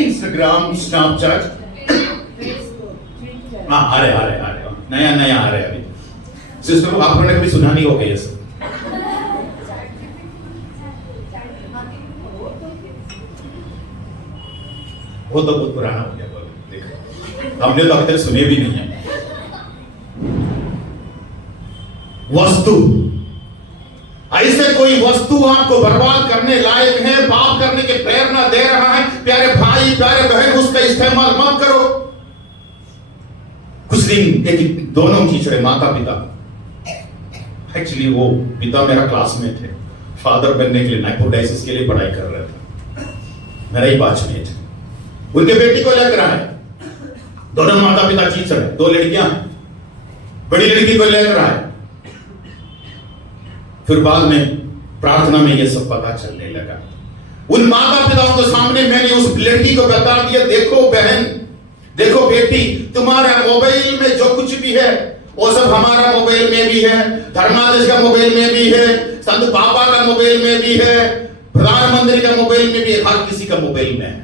इंस्टाग्राम, स्नैपचैट, हाँ आ रहे नया आ रहे अभी। सिस्टर आप लोगों ने कभी सुना नहीं होगा ये सब? वो तो बहुत पुराना हो गया, देखो हमने तो अभी तक सुने भी नहीं है। वस्तु, ऐसे कोई वस्तु आपको बर्बाद करने लायक है, पाप करने की प्रेरणा दे रहा है, प्यारे भाई प्यारे बहन, उसका इस्तेमाल मत करो। कुछ दिन एक दोनों टीचर, माता पिता, एक्चुअली वो पिता मेरा क्लासमेट है, फादर बनने के लिए नागपुर डायसिस के लिए पढ़ाई कर रहे थे, मेरा ही बैचमेट है। उनके बेटी को लेकर आए, दोनों माता पिता टीचर है, 2 लड़कियां, बड़ी लड़की को लेकर आए। फिर बाद में प्रार्थना में ये सब पता चलने लगा। उन माता पिताओं के सामने मैंने उस लड़की को बता दिया, देखो बहन, देखो बेटी, तुम्हारा मोबाइल में जो कुछ भी है वो सब हमारा मोबाइल में भी है, धर्मादेश का मोबाइल में भी है, संत पापा का मोबाइल में भी है, प्रधानमंत्री का मोबाइल में भी है, हर किसी का मोबाइल में है।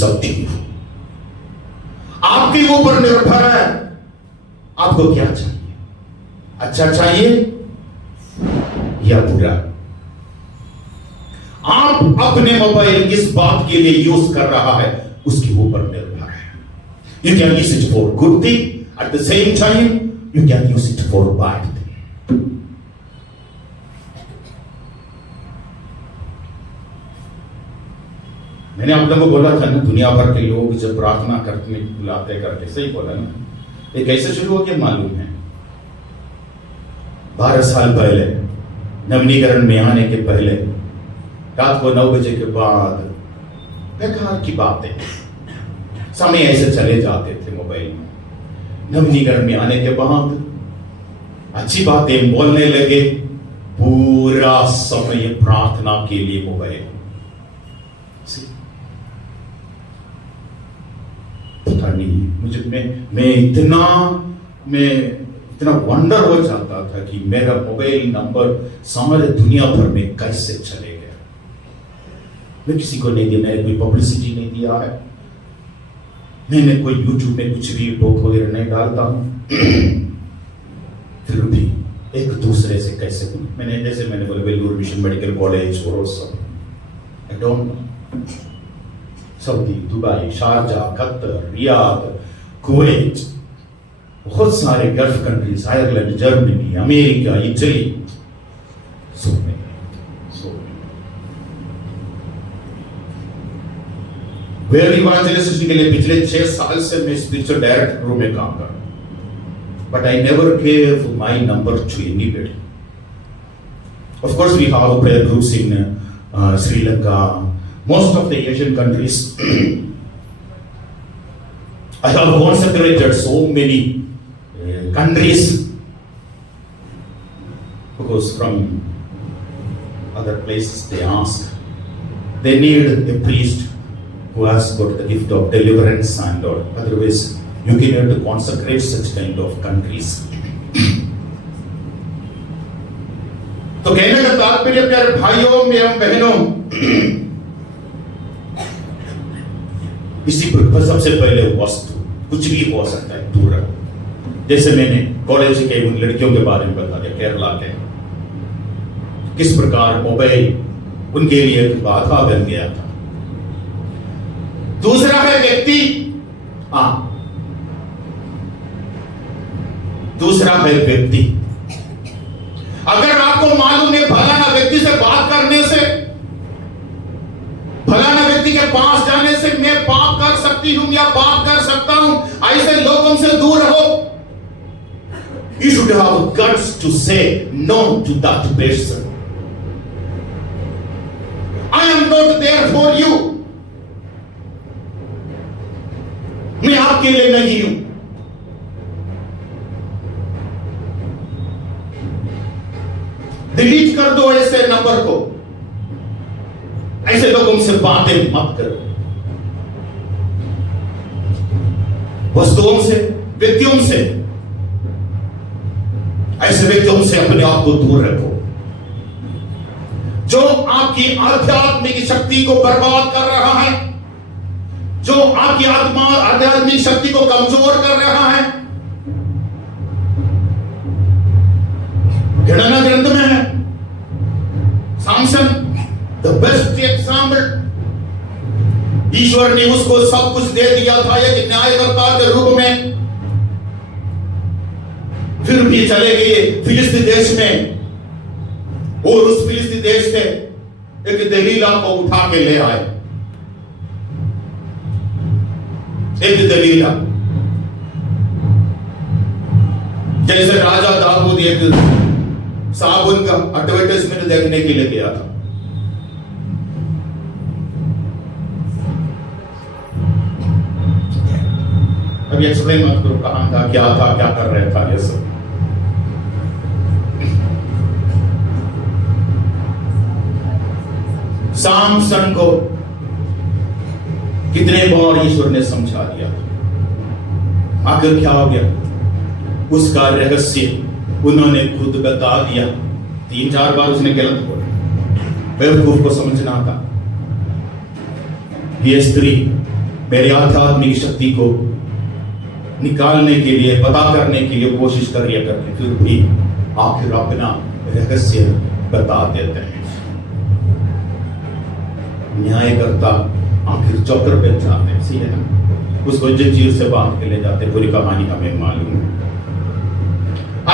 सब ठीक है, आपके ऊपर निर्भर है, आपको क्या चाहिए? अच्छा चाहिए या बुरा। आप अपने मोबाइल किस बात के लिए यूज कर रहा है उसके ऊपर निर्भर है। You can use it for good thing, at the same time you can use it for bad thing. मैंने आप लोगों को बोला था ना, दुनिया भर के लोग जब प्रार्थना करते बुलाते करते, सही बोला ना, ये कैसे शुरू हो गया मालूम है? 12 साल पहले नवीनीकरण में आने के पहले रात को 9 बजे के बाद बेकार की बातें, समय ऐसे चले जाते थे मोबाइल में। नवीनीकरण में आने के बाद अच्छी बातें बोलने लगे, पूरा समय प्रार्थना के लिए मोबाइल। पता नहीं मुझे मैं इतना वंडर हो जाता था कि मेरा मोबाइल नंबर सारे दुनिया भर में कैसे चले गया। मैं किसी को नहीं दिया, मैंने कोई पब्लिसिटी नहीं दिया है, मैंने कोई यूट्यूब में कुछ भी बुक वगैरह नहीं डालता हूं। फिर भी एक दूसरे से कैसे मैंने बोला वेल्लूर मिशन मेडिकल कॉलेज और सब, I don't know, Saudi, Dubai, Sharjah, Qatar, Riyadh, Kuwait, बहुत सारे gulf countries, Ireland, Germany, America, Italy, well evangelist के लिए पिछले 6 साल से मैं स्पिरिचुअल डायरेक्टर रूम में काम कर रहा हूं, but I never give my number to anybody. Of course we have prayer groups in Sri Lanka, most of the Asian countries. I have consecrated so many countries because from other places they ask, they need a priest who has got the gift of deliverance and all. Otherwise you cannot consecrate such kind of countries. तो कहने का तात्पर्य प्यारे भाइयों एवं बहनों, इसी पर सबसे पहले वस्तु, कुछ भी हो सकता है, दूर रखो। जैसे मैंने कॉलेज के उन लड़कियों के बारे में बता दिया, केरला के, किस प्रकार मोबाइल उनके लिए एक बाधा बन गया था। दूसरा है व्यक्ति, दूसरा है व्यक्ति। अगर आपको मालूम है फलाना व्यक्ति से बात करने से, फलाना व्यक्ति के पास जाने से मैं पाप कर सकती हूं या पाप कर सकता हूं, ऐसे लोगों से दूर रहो। You should have guts to say no to that person. I am not there for you. मैं आपके लिए नहीं हूं। डिलीट कर दो ऐसे नंबर को, ऐसे लोगों से बातें मत करो। वस्तुओं से, व्यक्तियों से, ऐसे व्यक्तियों से अपने आप को दूर रखो जो आपकी आध्यात्मिक शक्ति को बर्बाद कर रहा है, जो आपकी आध्यात्मिक शक्ति को कमजोर कर रहा है। गणना ग्रंथ में है सैमसन द बेस्ट एग्जाम्पल। ईश्वर ने उसको सब कुछ दे दिया था एक न्यायकर्ता के रूप में, फिर भी चले गए फिलिस्ती देश में और उस फिलिस्ती देश से एक दलीला को उठा के ले आए। एक दलीला, जैसे राजा दाऊद एक साबुन का एडवर्टाइजमेंट देखने के लिए गया था, अभी एक्सप्लेन मत करो कहां था, क्या कर रहा था, ये सब। सामसन को कितने बार ईश्वर ने समझा दिया, आखिर क्या हो गया? उसका रहस्य उन्होंने खुद बता दिया। 3-4 बार उसने गलत बोला, बेवकूफ को समझना था। ये स्त्री मेरी आध्यात्मिक शक्ति को निकालने के लिए, पता करने के लिए कोशिश कर रही है, फिर भी आखिर अपना रहस्य बता देते हैं। न्यायकर्ता आखिर चौकर पे जाते हैं, सही है ना, उसको जंजीर से बांध के ले जाते, पूरी कहानी हमें मालूम है।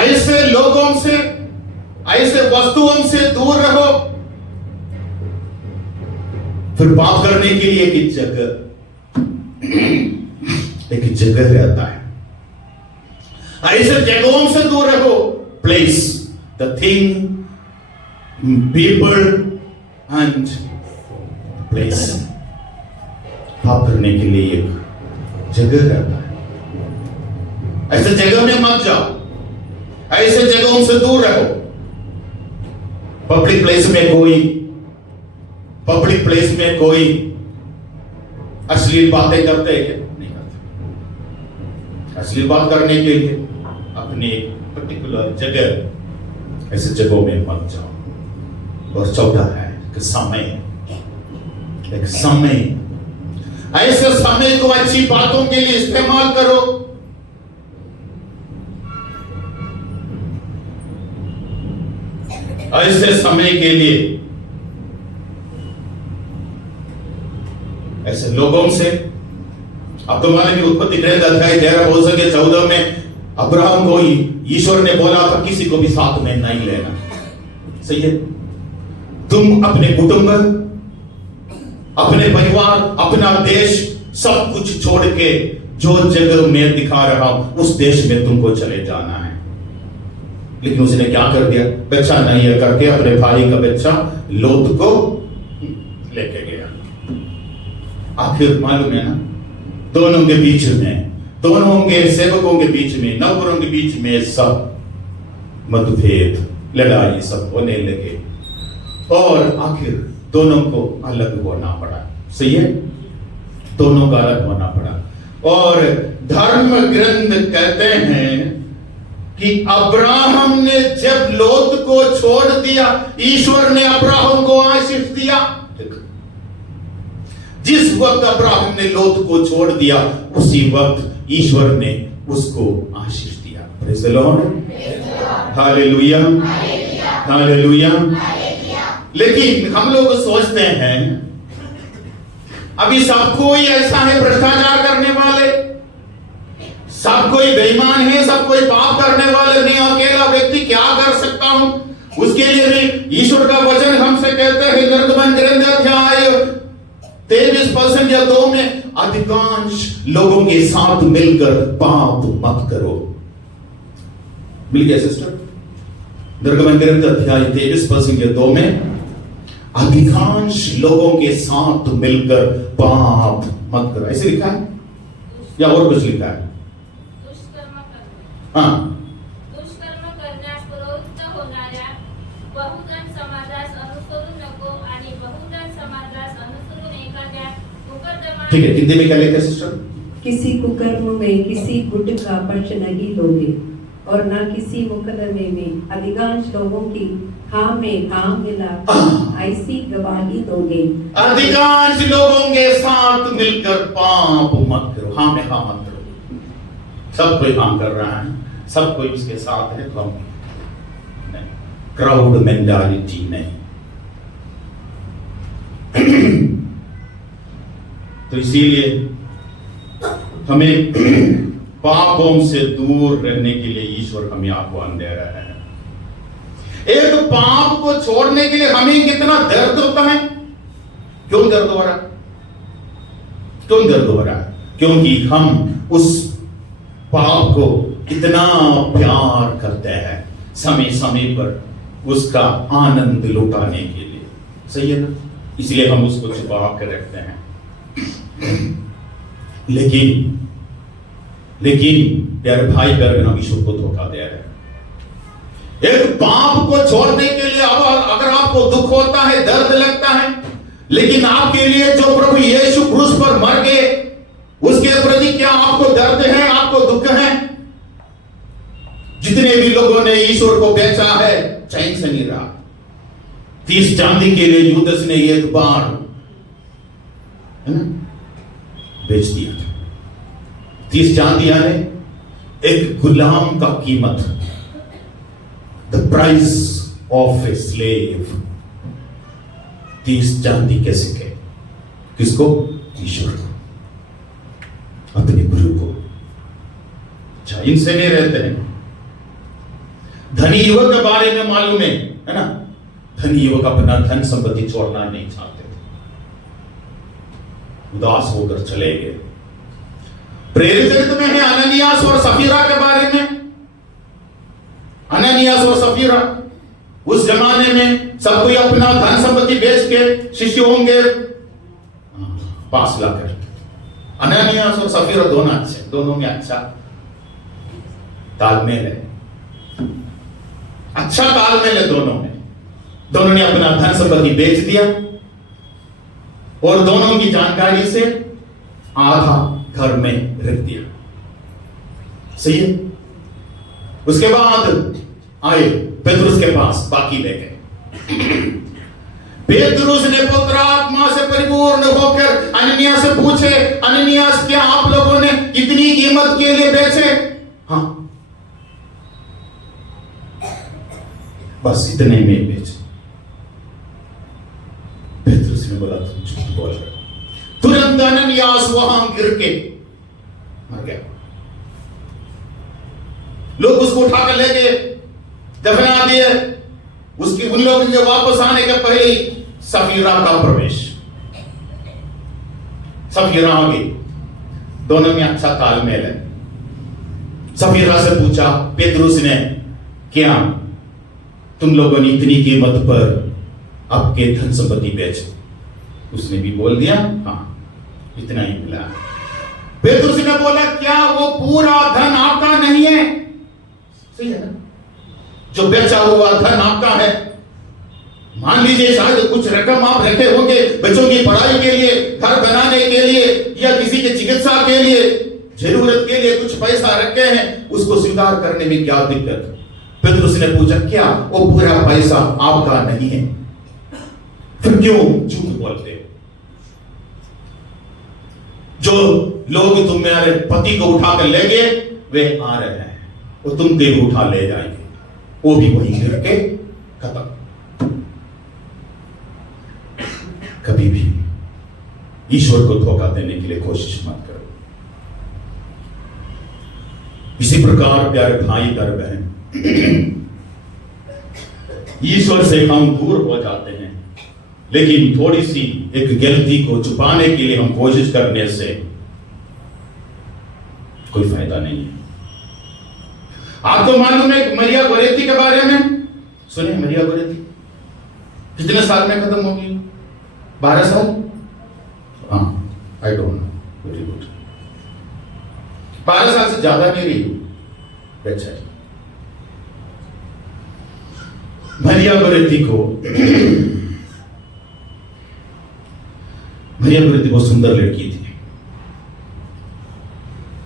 ऐसे लोगों से, ऐसे वस्तुओं से दूर रहो। फिर बात करने के लिए एक जगह रहता है, ऐसे जगहों से दूर रहो। Place, the thing, people and place. पाप करने के लिए एक जगह रहता है, ऐसे जगह में मत जाओ, ऐसे जगहों से दूर रहो। पब्लिक प्लेस में कोई अश्लील बातें करते हैं क्या? नहीं करते। अश्लील बात करने के लिए अपनी एक पर्टिकुलर जगह, ऐसे जगहों में मत जाओ। और चौथा है कि एक समय, ऐसे समय को अच्छी बातों के लिए इस्तेमाल करो। ऐसे समय के लिए ऐसे लोगों से, अब तो माने उत्पत्ति ग्रंथ अध्याय 13 हो सके 14 में अब्राहम को ईश्वर ने बोला था किसी को भी साथ में नहीं लेना, सही है। तुम अपने कुटुंब, अपने परिवार, अपना देश, सब कुछ छोड़ के जो जगह मैं दिखा रहा हूं उस देश में तुमको चले जाना है। लेकिन उसने क्या कर दिया? बच्चा नहीं है करके अपने भाई का बच्चा लोत को लेके गया। आखिर मालूम है ना, दोनों के बीच में, दोनों के सेवकों के बीच में, नौकरों के बीच में सब मतभेद, लड़ाई सब होने लगे और आखिर दोनों को अलग होना पड़ा, सही है, दोनों का अलग होना पड़ा। और धर्म ग्रंथ कहते हैं कि अब्राहम ने जब लोत को छोड़ दिया, ईश्वर ने अब्राहम को आशीष दिया। जिस वक्त अब्राहम ने लोत को छोड़ दिया उसी वक्त ईश्वर ने उसको आशीष दिया। Praise the lord, hallelujah, hallelujah. लेकिन हम लोग सोचते हैं अभी सब कोई ऐसा है भ्रष्टाचार करने वाले, सब कोई बेईमान है, सब कोई पाप करने वाले नहीं, अकेला व्यक्ति क्या कर सकता हूं? उसके लिए भी ईश्वर का वचन हमसे कहते हैं निर्गमन ग्रंथ अध्याय 23% या 2 में, अधिकांश लोगों के साथ मिलकर पाप मत करो। मिल गया सिस्टर? निर्गमन ग्रंथ अध्याय 23% या 2 में, अधिकांश लोगों के साथ मिलकर पाप मत करो, ऐसे लिखा है या और कुछ लिखा है? हाँ, दुष्कर्म करण्यास प्रवृत्त होणाऱ्या बहुजन समाजास अनुसरू नको आणि बहुजन समाजास अनुसरून एखाद्या मुकदमा। ठीक है, हिंदी में क्या लिखा है सिस्टर? किसी कुकर्म में किसी गुट का पक्ष नहीं लोगे और न किसी मुकदमे में अधिकांश लोगों की हाँ में हाँ मिला ऐसी गवाही दोगे। अधिकांश लोगों के साथ मिलकर पाप मत करो, हाँ में हाँ मत करो। सब कोई हाँ कर रहा है, सब कोई उसके साथ है, तो हम नहीं, क्राउड मेंटालिटी नहीं। तो इसीलिए हमें पापों से दूर रहने के लिए ईश्वर हमें आह्वान दे रहा है। एक पाप को छोड़ने के लिए हमें कितना दर्द होता है। क्यों दर्द हो रहा? क्यों दर्द हो रहा? क्योंकि हम उस पाप को कितना प्यार करते हैं, समय समय पर उसका आनंद लुटाने के लिए, सही है ना? इसलिए हम उसको छुपा कर रखते हैं। लेकिन प्यारे भाई प्यारे बहनों, ईश्वर को धोखा दे रहे हैं। एक पाप को छोड़ने के लिए अगर आपको दुख होता है, दर्द लगता है, लेकिन आपके लिए जो प्रभु यीशु क्रूस पर मर गए उसके प्रति क्या आपको दर्द है, आपको दुख है? जितने भी लोगों ने ईश्वर को बेचा है, चैन से नहीं रहा। 30 चांदी के लिए यूदस ने एक बार, है ना, बेच दिया था। 30 चांदी यानी एक गुलाम का कीमत, the price of a slave. 30 चांदी के सिक्के। किसको? ईश्वर को, अपने गुरु को। अच्छा, इनसे नहीं रहते हैं। धनी युवक के बारे में मालूम है ना? धनी युवक अपना धन संपत्ति छोड़ना नहीं चाहते थे, उदास होकर चले गए। प्रेरित चरित्र में है अननियास और सफीरा के बारे में। अननियास और सफीरा उस जमाने में सब कोई अपना धन संपत्ति बेच के शिष्य होंगे पास लाकर। अननियास और सफीरा दोनों अच्छे, दोनों में अच्छा तालमेल है, अच्छा तालमेल है दोनों में। दोनों ने अपना धन संपत्ति बेच दिया और दोनों की जानकारी से आधा घर में रख दिया। सही है। उसके बाद आए पेतरुस के पास, बाकी ले गए। पेतरुस ने पवित्र आत्मा से परिपूर्ण होकर अननियास से पूछे, अननियास क्या आप लोगों ने इतनी कीमत के लिए बेचे? हाँ, बस इतने में बेचे। पेतरुस ने बोला तुम झूठ बोल रहे। तुरंत अननियास वहां गिर के मर गया। लोग उसको उठाकर ले गए, दफना दिए। उसकी उन लोगों के वापस आने के पहले ही सफीरा का प्रवेश। सफीरा आ गई, दोनों में अच्छा तालमेल है। सफीरा से पूछा पेतरुस ने, क्या तुम लोगों ने इतनी कीमत पर आपके धन संपत्ति बेच? उसने भी बोल दिया हाँ, इतना ही मिला। पेतरुस ने बोला, क्या वो पूरा धन आपका नहीं है? सही है ना? जो बेचा हुआ धन आपका है। मान लीजिए शायद कुछ रकम आप रखे होंगे बच्चों की पढ़ाई के लिए, घर बनाने के लिए, या किसी के चिकित्सा के लिए, जरूरत के लिए कुछ पैसा रखे हैं, उसको स्वीकार करने में क्या दिक्कत? पेतरुस ने पूछा, क्या वो पूरा पैसा आपका नहीं है? फिर क्यों झूठ बोलते हो? जो लोग तुम्हारे पति को उठाकर ले गए वे आ रहे हैं, वो तुम भी उठा ले जाएंगे, वो भी वहीं गिर के खत्म। कभी भी ईश्वर को धोखा देने के लिए कोशिश मत करो। इसी प्रकार प्यारे भाई और बहन, ईश्वर से हम दूर हो जाते हैं, लेकिन थोड़ी सी एक गलती को छुपाने के लिए हम कोशिश करने से कोई फायदा नहीं है। आपको मालूम है मरिया गोरेती के बारे में? सुने मरिया गोरेती कितने साल में खत्म होगी? 12 साल? हाँ, I don't know, very good. 12 साल से ज्यादा नहीं रही। अच्छा, मरिया गोरेती बहुत सुंदर लड़की थी।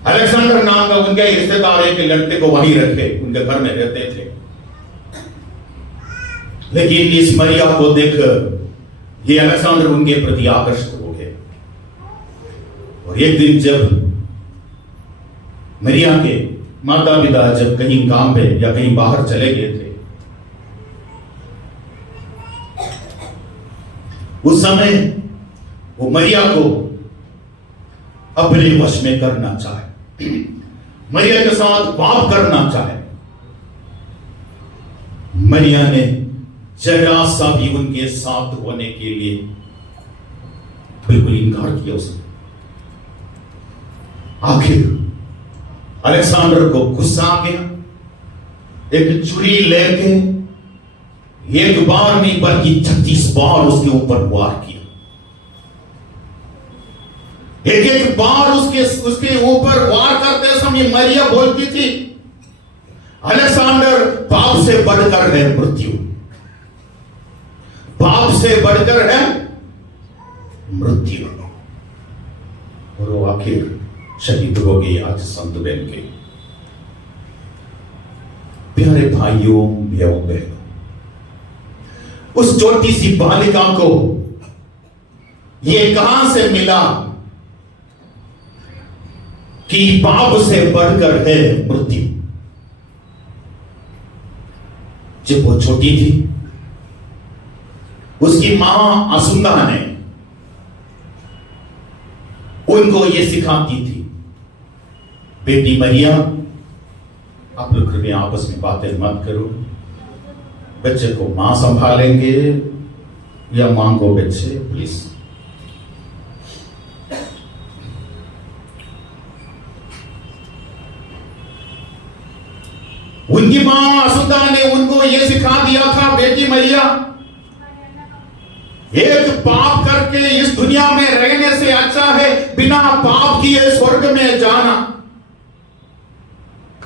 अलेक्जेंडर नाम का उनके रिश्तेदार एक लड़के को वहीं रखे, उनके घर में रहते थे। लेकिन इस मरिया को देख ये अलेक्जेंडर उनके प्रति आकर्षित हो गए। और एक दिन जब मरिया के माता पिता जब कहीं काम पे या कहीं बाहर चले गए थे, उस समय वो मरिया को अपने वश में करना चाहे, मरिया के साथ पाप करना चाहे। मरिया ने जरा सा भी उनके साथ होने के लिए बिल्कुल इनकार किया उसने। आखिर अलेक्जेंडर को गुस्सा आ गया, एक छुरी लेके एक बार नहीं बल्कि 36 बार उसके ऊपर वार किया। एक एक बार उसके ऊपर वार करते समय मरिया बोलती थी, अलेक्जेंडर पाप से बढ़कर है मृत्यु, पाप से बढ़कर है मृत्यु। और वो आखिर शहीद हो गई आज संत बहन के। प्यारे भाइयों बहनों, उस छोटी सी बालिका को ये कहां से मिला कि पाप से बढ़कर है मृत्यु? जब वो छोटी थी उसकी मां असुंदा ने उनको ये सिखाती थी, बेटी मरिया आप लोग कृपया आपस में बातें मत करो, बच्चे को मां संभालेंगे या मांगो बच्चे प्लीज। उनकी मां असुदा ने उनको यह सिखा दिया था, बेटी मरिया एक पाप करके इस दुनिया में रहने से अच्छा है बिना पाप किए स्वर्ग में जाना।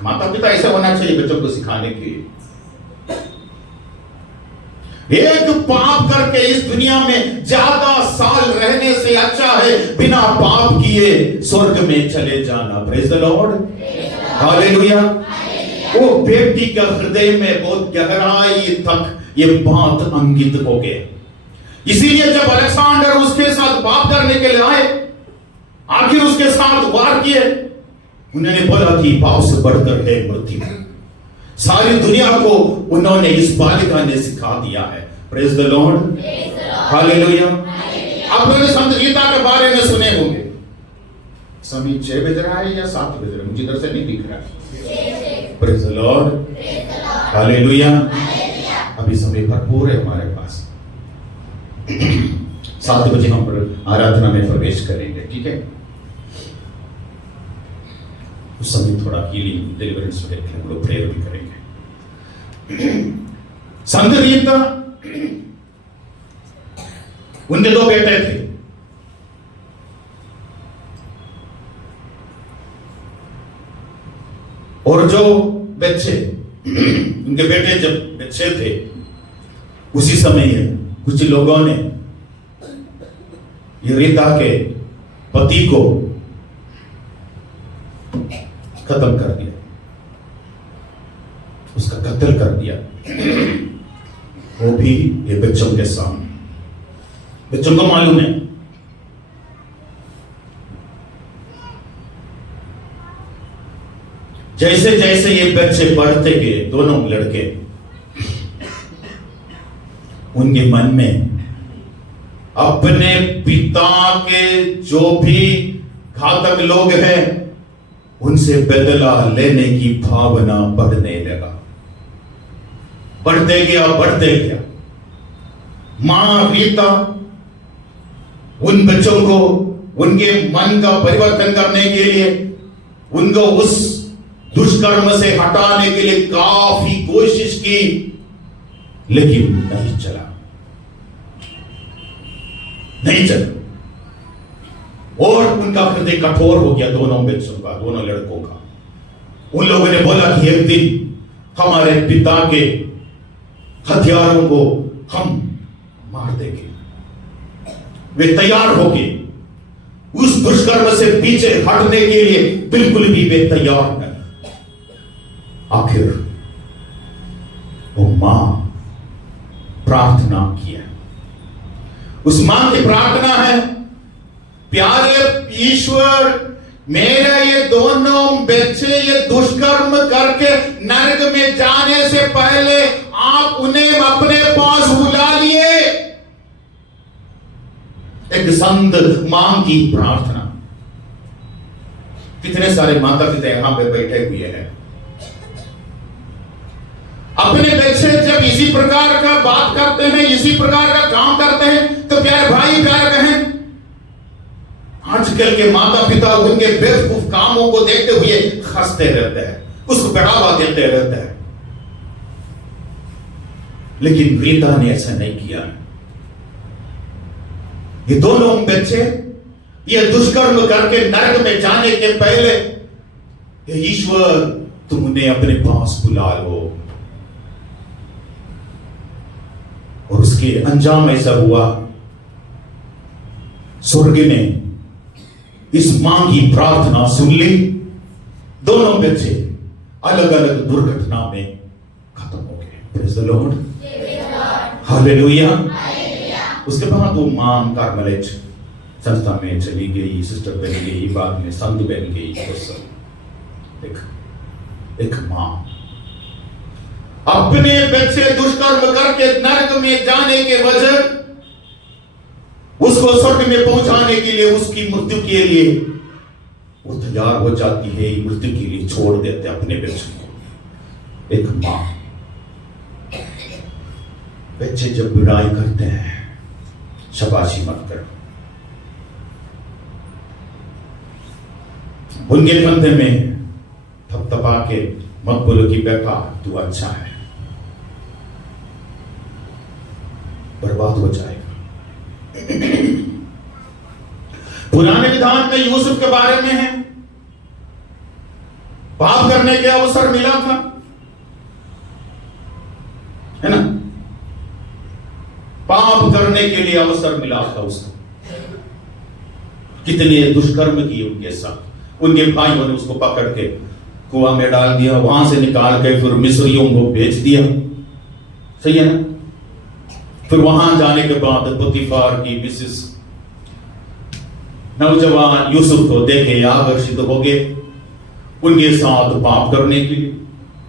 माता पिता ऐसा होना चाहिए बच्चों को सिखाने के लिए। एक पाप करके इस दुनिया में ज्यादा साल रहने से अच्छा है बिना पाप किए स्वर्ग में चले जाना। Praise the lord, hallelujah. वो व्यक्ति का हृदय में बहुत गहराई तक ये बात अंकित हो गए। इसीलिए जब अलेक्जेंडर उसके साथ बात करने के लिए आए, आखिर उसके साथ वार किए, उन्होंने बोला कि पाप से बढ़कर है मृत्यु। सारी दुनिया को उन्होंने इस बालिका ने सिखा दिया है। Praise the lord, hallelujah. आप लोगों ने संत गीता के बारे में सुने होंगे। समय 6 बज रहा है या 7 बज रहा है, मुझे इधर से नहीं दिख रहा है। Praise the lord, hallelujah. अभी समय भरपूर है हमारे पास। 7 बजे हम आराधना में प्रवेश करेंगे, ठीक है। उस समय थोड़ा हीलिंग डिलीवरेंस वगैरह हम लोग प्रेयर भी करेंगे। संत रीता, उनके 2 बेटे थे। और जो बच्चे उनके बेटे जब बच्चे थे उसी समय कुछ लोगों ने ये रीता के पति को खत्म कर दिया, उसका कत्ल कर दिया, वो भी ये बच्चों के सामने। बच्चों को मालूम है जैसे जैसे ये बच्चे बढ़ते गए, दोनों लड़के, उनके मन में अपने पिता के जो भी घातक लोग हैं उनसे बदला लेने की भावना बढ़ने लगा। बढ़ते गया। मां रीता उन बच्चों को उनके मन का परिवर्तन करने के लिए, उनको उस दुष्कर्म से हटाने के लिए काफी कोशिश की, लेकिन नहीं चला। और उनका हृदय कठोर हो गया, दोनों बच्चों का, दोनों लड़कों का। उन लोगों ने बोला कि एक दिन हमारे पिता के हथियारों को हम मार देंगे। वे तैयार हो गए, उस दुष्कर्म से पीछे हटने के लिए बिल्कुल भी वे तैयार नहीं। आखिर वो मां प्रार्थना किया। उस मां की प्रार्थना है, प्यारे ईश्वर, मेरे ये दोनों बच्चे ये दुष्कर्म करके नरक में जाने से पहले आप उन्हें अपने पास बुला लिए। एक संत मां की प्रार्थना। कितने सारे माता पिता यहां पे बैठे हुए हैं, अपने बच्चे जब इसी प्रकार का बात करते हैं, इसी प्रकार का काम करते हैं, तो प्यारे भाई प्यारे बहन, आजकल के माता पिता उनके बेवकूफ कामों को देखते हुए हंसते रहते हैं, उसको बढ़ावा देते रहते हैं। लेकिन रीता ने ऐसा नहीं किया। ये दोनों बच्चे ये दुष्कर्म करके नरक में जाने के पहले, ये ईश्वर तुम उन्हें अपने पास बुला लो। और उसके अंजाम ऐसा हुआ, स्वर्ग ने इस मां की प्रार्थना सुन ली। दोनों बच्चे अलग अलग दुर्घटना में खत्म हो गए। Praise the lord, hallelujah. उसके बाद वो मां कार्मेलाइट संस्था में चली गई, सिस्टर बन गई, बाद में संत बन गई। एक मां अपने बच्चे दुष्कर्म करके नरक में जाने के वजह उसको स्वर्ग में पहुंचाने के लिए, उसकी मृत्यु के लिए वो तैयार हो जाती है, मृत्यु के लिए छोड़ देते अपने बच्चों को। एक मां, बच्चे जब बुराई करते हैं, शाबाशी मत करो, उनके कंधे में थपथपा के मत बोलो कि बेटा तू अच्छा है, बर्बाद हो जाएगा। पुराने विधान में यूसुफ के बारे में है, पाप करने के अवसर मिला था, है ना, पाप करने के लिए अवसर मिला था उसको। कितने दुष्कर्म किए उनके साथ। उनके भाइयों ने उसको पकड़ के कुआं में डाल दिया, वहां से निकाल के फिर मिस्रियों को बेच दिया, सही है ना। फिर वहां जाने के बाद पोतीफार की मिसेस नौजवान यूसुफ को देखे आकर्षित हो गए, उनके साथ पाप करने के लिए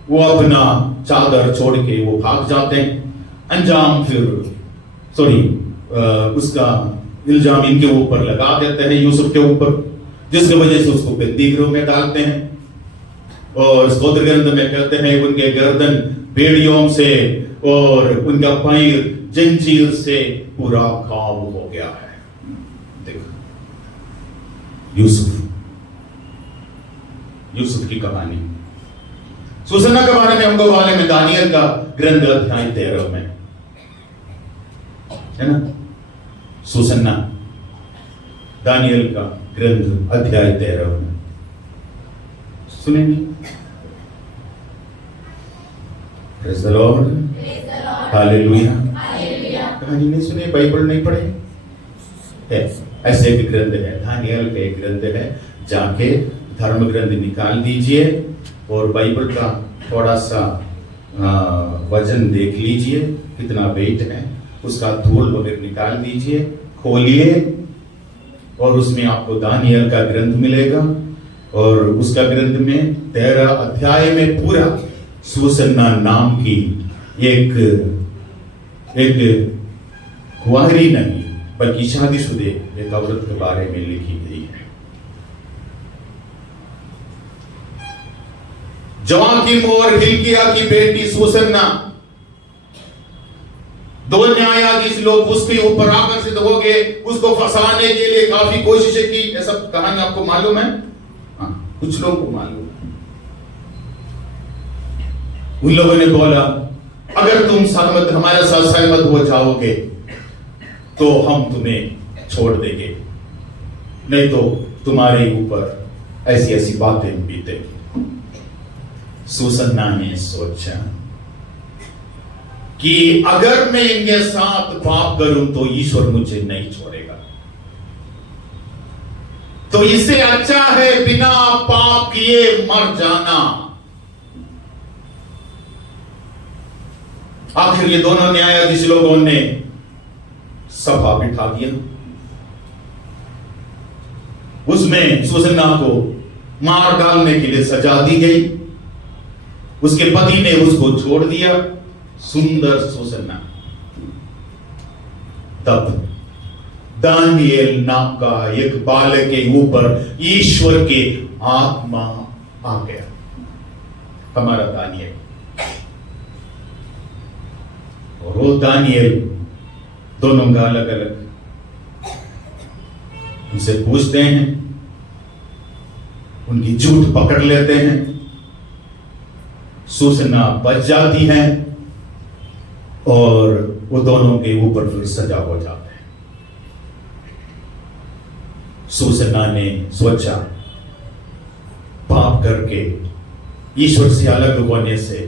वो अपना चादर छोड़ के वो भाग जाते हैं। अंजाम फिर उसका इल्जाम इनके ऊपर लगा देते हैं, यूसुफ के ऊपर, जिसकी वजह से उसको बंदीगृह में डालते हैं। और स्तोत्र ग्रंथ में कहते हैं उनके गर्दन बेड़ियों से और उनका पैर जंजीर से पूरा घाव हो गया है। देखो यूसुफ की कहानी। सुसन्ना के बारे में हमको वाले में दानियल का ग्रंथ अध्याय 13 में है ना, सुसन्ना दानियल का ग्रंथ अध्याय 13 में सुनेंगे। Praise the lord, hallelujah. कहानी नहीं सुने, बाइबल नहीं पढ़े है, ऐसे एक ग्रंथ है, दानियल का एक ग्रंथ है। जाके धर्म ग्रंथ निकाल दीजिए और बाइबल का थोड़ा सा वजन देख लीजिए, कितना वेट है, उसका धूल वगैरह निकाल दीजिए, खोलिए और उसमें आपको दानियल का ग्रंथ मिलेगा। और उसका ग्रंथ में 13 अध्याय में पूरा सुसन्ना नाम की एक कुंवारी नहीं बल्कि शादीशुदे एक औरत के बारे में लिखी गई है। जोआकीम और हिल्किया की बेटी सुसन्ना, 2 न्यायाधीश लोग उसके ऊपर आकर्षित हो गए, उसको फंसाने के लिए काफी कोशिशें की। ये सब कहानी आपको मालूम है? हाँ, कुछ लोगों को मालूम है। उन लोगों ने बोला अगर तुम सहमत हमारे साथ सहमत हो जाओगे तो हम तुम्हें छोड़ देंगे, नहीं तो तुम्हारे ऊपर ऐसी ऐसी बातें बीतेंगी। सुसन्ना ने सोचा कि अगर मैं इनके साथ पाप करूं तो ईश्वर मुझे नहीं छोड़ेगा, तो इससे अच्छा है बिना पाप किए मर जाना। आखिर ये दोनों न्यायाधीश लोगों ने सभा बिठा दिया, उसमें सुसन्ना को मार डालने के लिए सजा दी गई। उसके पति ने उसको छोड़ दिया, सुंदर सुसन्ना। तब दानियल नाम का एक बालक के ऊपर ईश्वर के आत्मा आ गया, हमारा दानियल। और वो दानियल दोनों का अलग अलग उनसे पूछते हैं, उनकी झूठ पकड़ लेते हैं, सुसन्ना बच जाती है और वो दोनों के ऊपर फिर सजा हो जाते हैं। सुसन्ना ने सोचा पाप करके ईश्वर से अलग होने से,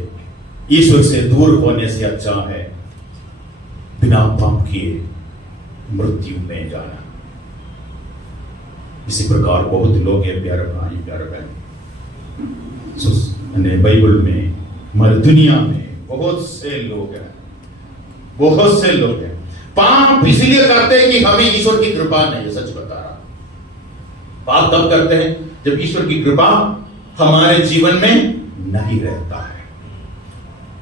ईश्वर से दूर होने से अच्छा है बिना पाप किए मृत्यु में जाना। इसी प्रकार बहुत लोग हैं प्यारे भाई प्यारे बहन, बाइबल में हमारी दुनिया में बहुत से लोग हैं पाप इसलिए करते हैं कि हमें ईश्वर की कृपा नहीं, सच बता रहा। पाप तब करते हैं जब ईश्वर की कृपा हमारे जीवन में नहीं रहता है।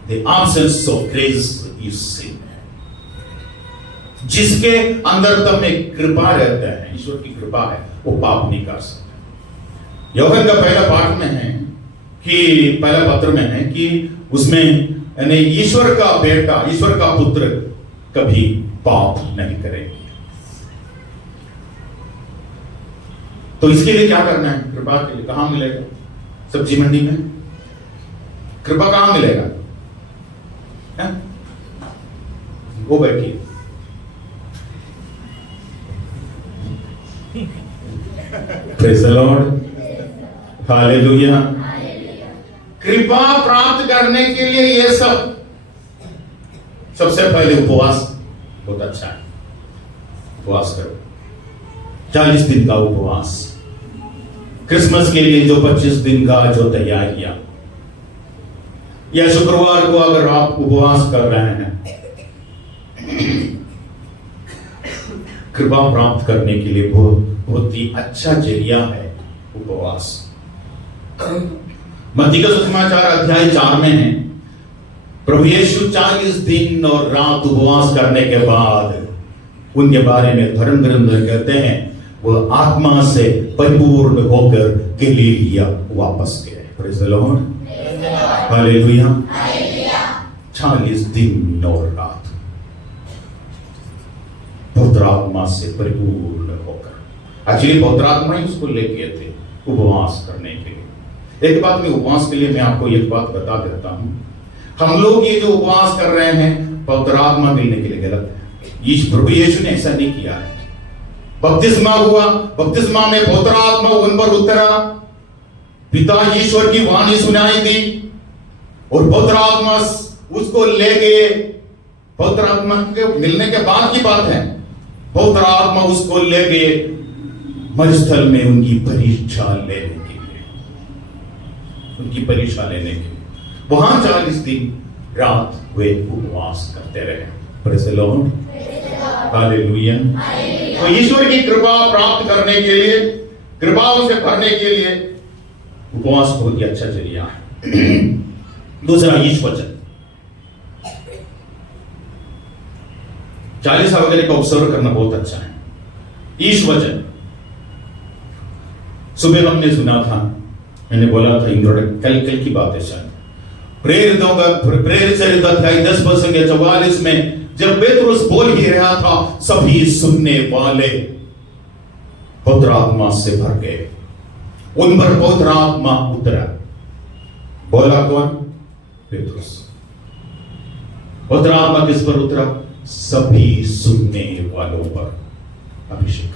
The absence of grace is sin. जिसके अंदर तब में कृपा रहता है, ईश्वर की कृपा है, वो पाप नहीं कर सकता। यूहन्ना का पहला पाठ में है कि पहला पत्र में है कि उसमें यानी ईश्वर का बेटा, ईश्वर का पुत्र कभी पाप नहीं करेंगे। तो इसके लिए क्या करना है? कृपा के लिए कहां मिलेगा? सब्जी मंडी में कृपा कहां मिलेगा? है? वो बैठिए। Praise the lord, hallelujah. कृपा प्राप्त करने के लिए ये सब, सबसे पहले उपवास बहुत अच्छा है। उपवास करो, 40 दिन का उपवास। क्रिसमस के लिए जो 25 दिन का जो तैयारियां, या शुक्रवार को अगर आप उपवास कर रहे हैं, कृपा प्राप्त करने के लिए बहुत ही अच्छा जरिया है उपवास। मत्ती का सुसमाचार अध्याय 4 में है, प्रभु यीशु 40 दिन और रात उपवास करने के बाद उनके बारे में धर्म ग्रंथ कहते हैं वो आत्मा से परिपूर्ण होकर गलीलिया वापस गए। Praise the lord, hallelujah. 40 दिन और रात पवित्र आत्मा से परिपूर्ण होकर। एक्चुअली पवित्र आत्मा ही उसको लेके थे उपवास करने के लिए। एक बात में उपवास के लिए मैं आपको एक बात बता देता हूं, हम लोग ये जो उपवास कर रहे हैं पवित्र आत्मा मिलने के लिए गलत है। प्रभु यीशु ने ऐसा नहीं किया है। बपतिस्मा हुआ, बपतिस्मा में पवित्र आत्मा उन पर उतरा, पिता ईश्वर की वाणी सुनाई दी और पवित्र आत्मा उसको ले गए। पवित्र आत्मा के मिलने के बाद की बात है, पवित्र आत्मा उसको ले गए मरुस्थल में उनकी परीक्षा लेने के लिए, उनकी परीक्षा लेने के लिए। वहां 40 दिन रात वे उपवास करते रहे। Praise the lord, hallelujah. तो ईश्वर की कृपा प्राप्त करने के लिए, कृपाओं से भरने के लिए उपवास बहुत ही अच्छा जरिया है। दूसरा, ईश वचन। 40 वगैरह का ऑब्जर्व करना बहुत अच्छा है। ईश वचन सुबह हमने सुना था, मैंने बोला था इंट्रोडक्ट, कल की बात है शायद, प्रेरित चरित अध्याय 10:44 में जब पेतरुस बोल ही रहा था, सभी सुनने वाले पवित्र आत्मा से भर गए, उन पर पवित्र आत्मा उतरा। बोला कौन? पेतरुस। पवित्र आत्मा किस पर उतरा? सभी सुनने वालों पर अभिषेक।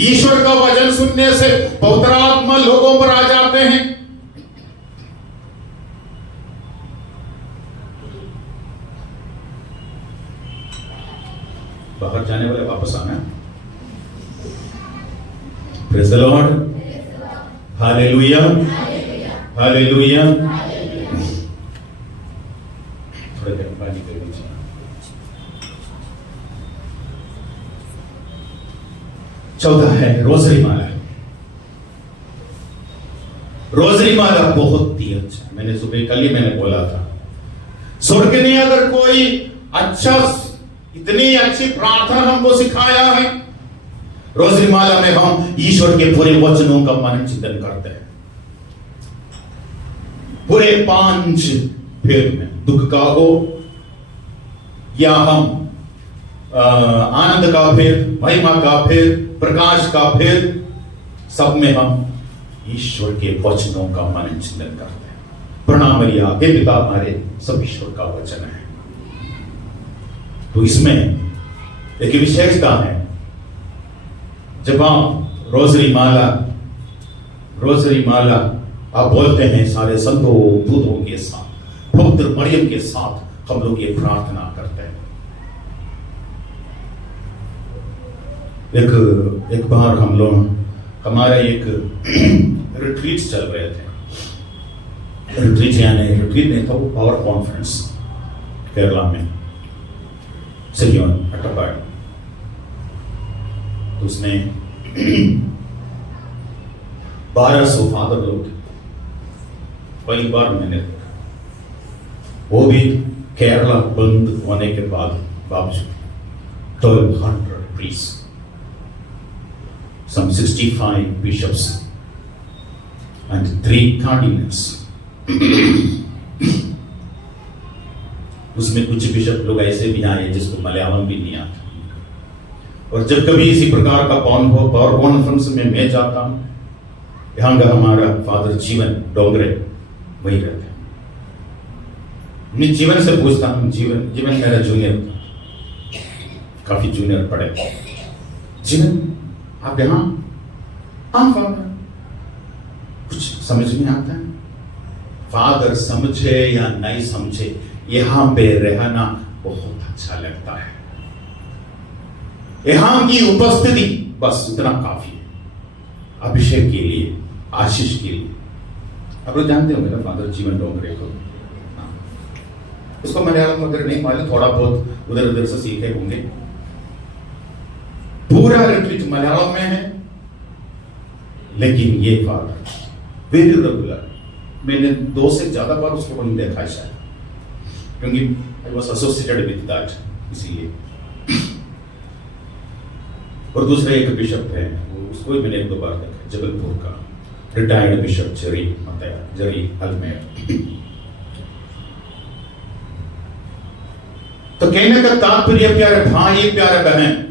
ईश्वर का वचन सुनने से पवित्र आत्मा लोगों पर आ जाते हैं। बाहर जाने वाले वापस आना। Praise the lord, hallelujah, hallelujah. थोड़ा देर पानी कर लीजिए। चौथा है रोजरी माला। रोजरी माला बहुत ही अच्छा है। मैंने सुबह कल ही मैंने बोला था, स्वर्ग ने अगर कोई अच्छा, इतनी अच्छी प्रार्थना हमको सिखाया है, रोजरी माला में हम ईश्वर के पूरे वचनों का मनन चिंतन करते हैं। पूरे 5 भेद में, दुख का हो या हम आनंद का भेद, महिमा का भेद, प्रकाश का भेद, सब में हम ईश्वर के वचनों का मनन चिंतन करते हैं। प्रणाम मरिया, हे पिता हमारे, सब ईश्वर का वचन है। तो इसमें एक विशेषता है, जब आप रोजरी माला आप बोलते हैं सारे संतों दूतों के साथ, पवित्र मरियम के साथ हम लोग ये प्रार्थना करते हैं। एक बार हम लोग, हमारा एक रिट्रीट चल रहे थे। रिट्रीट नहीं था, वो पावर कॉन्फ्रेंस केरला में, सियोन अट्टापाडी। तो उसमें 1200 फादर लोग थे। पहली बार मैंने देखा, वो भी केरला बंद होने के बावजूद 1,200 priests, some 65 bishops, and 3 cardinals. उसमें कुछ बिशप लोग ऐसे भी आए जिसको मलयालम भी नहीं आता। और जब कभी इसी प्रकार का पावर कॉन्फ्रेंस में मैं जाता हूं, यहाँ का हमारा फादर जीवन डोंगरे वही रहते हैं। मैं जीवन से पूछता हूँ, जीवन मेरा जूनियर था, काफी जूनियर पढ़े। जीवन आप यहाँ? हाँ फादर। कुछ समझ नहीं आता है। फादर समझे या नहीं समझे, यहां पे रहना बहुत अच्छा लगता है। यहां की उपस्थिति बस इतना काफी है, अभिषेक के लिए, आशीष के लिए। आप लोग जानते होंगे ना फादर जीवन डोंगरे को। उसको मलयालम वगैरह नहीं मालूम, थोड़ा बहुत उधर उधर से सीखे होंगे। पूरा रिट्रीट मलयालम में है, लेकिन ये फादर वेरी रेगुलर। मैंने 2 से ज्यादा बार उसको नहीं देखा है शायद, क्योंकि I was associated with that, इसीलिए। और दूसरे एक बिशप है, उसको भी मैंने 1-2 बार देखा, जबलपुर का रिटायर्ड बिशप जरी अल्मेर। तो कहने का तात्पर्य प्यारे भाई, प्यारे बहन,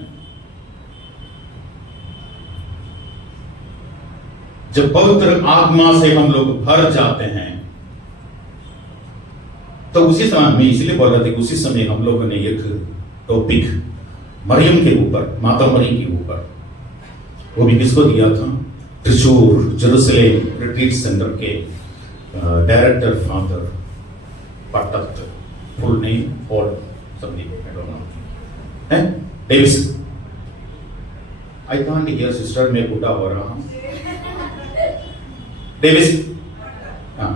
जब पवित्र आत्मा से हम लोग भर जाते हैं, तो उसी समय मैं इसलिए बोल रहा था कि उसी समय हम लोगों ने एक टॉपिक मरियम के ऊपर, माता मरियम के ऊपर, वो भी किसको दिया था? त्रिशूर जेरूसलेम रिट्रीट सेंटर के डायरेक्टर फादर पटत, फुल नेम और समथिंग आई डोंट नो, हैं Davis. I can't hear sister, मैं बूढ़ा हो रहा हूं। डेविस, हाँ,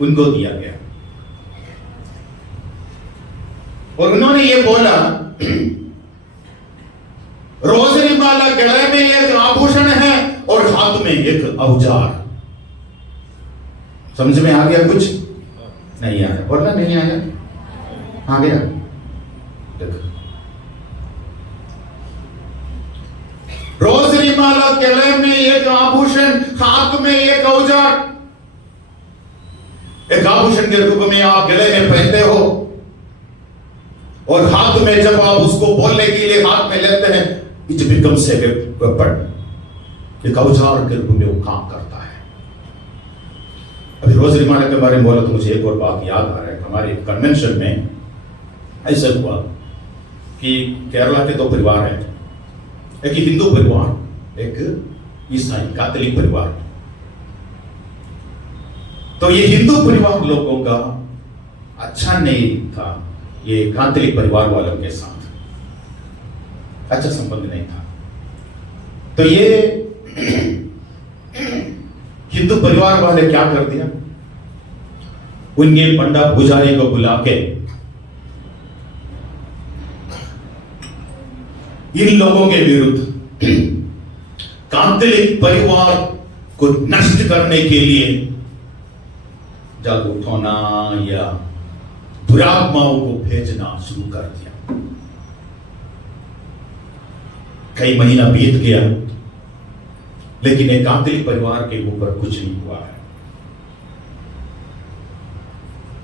उनको दिया गया। और उन्होंने ये बोला, रोजरी माला गले में एक आभूषण है और हाथ में एक औजार। समझ में आ गया? कुछ नहीं आया? बोलना नहीं आया? आ गया? देखो, रोजरी माला गले में एक आभूषण, हाथ में एक औजार। एक आभूषण के रूप में आप गले में पहनते हो, और हाथ में जब आप उसको बोलने के लिए हाथ में लेते हैं, इट बिकम्स ए वेपन, एक औजार के रूप में वो काम करता है। अभी रोजरी माला के बारे में बोला तो मुझे एक और बात याद आ रहा है। हमारे कन्वेंशन में ऐसा हुआ कि केरला के 2 परिवार हैं, एक हिंदू परिवार, एक ईसाई कैथोलिक परिवार। तो ये हिंदू परिवार लोगों का अच्छा नहीं था, ये कैथोलिक परिवार वालों के साथ अच्छा संबंध नहीं था। तो ये हिंदू परिवार वाले क्या कर दिया, उनके पंडा पुजारी को बुला के इन लोगों के विरुद्ध कैथोलिक परिवार को नष्ट करने के लिए जादू टोना या दुरात्माओं को भेजना शुरू कर दिया। कई महीना बीत गया, लेकिन एक कैथोलिक परिवार के ऊपर कुछ नहीं हुआ है।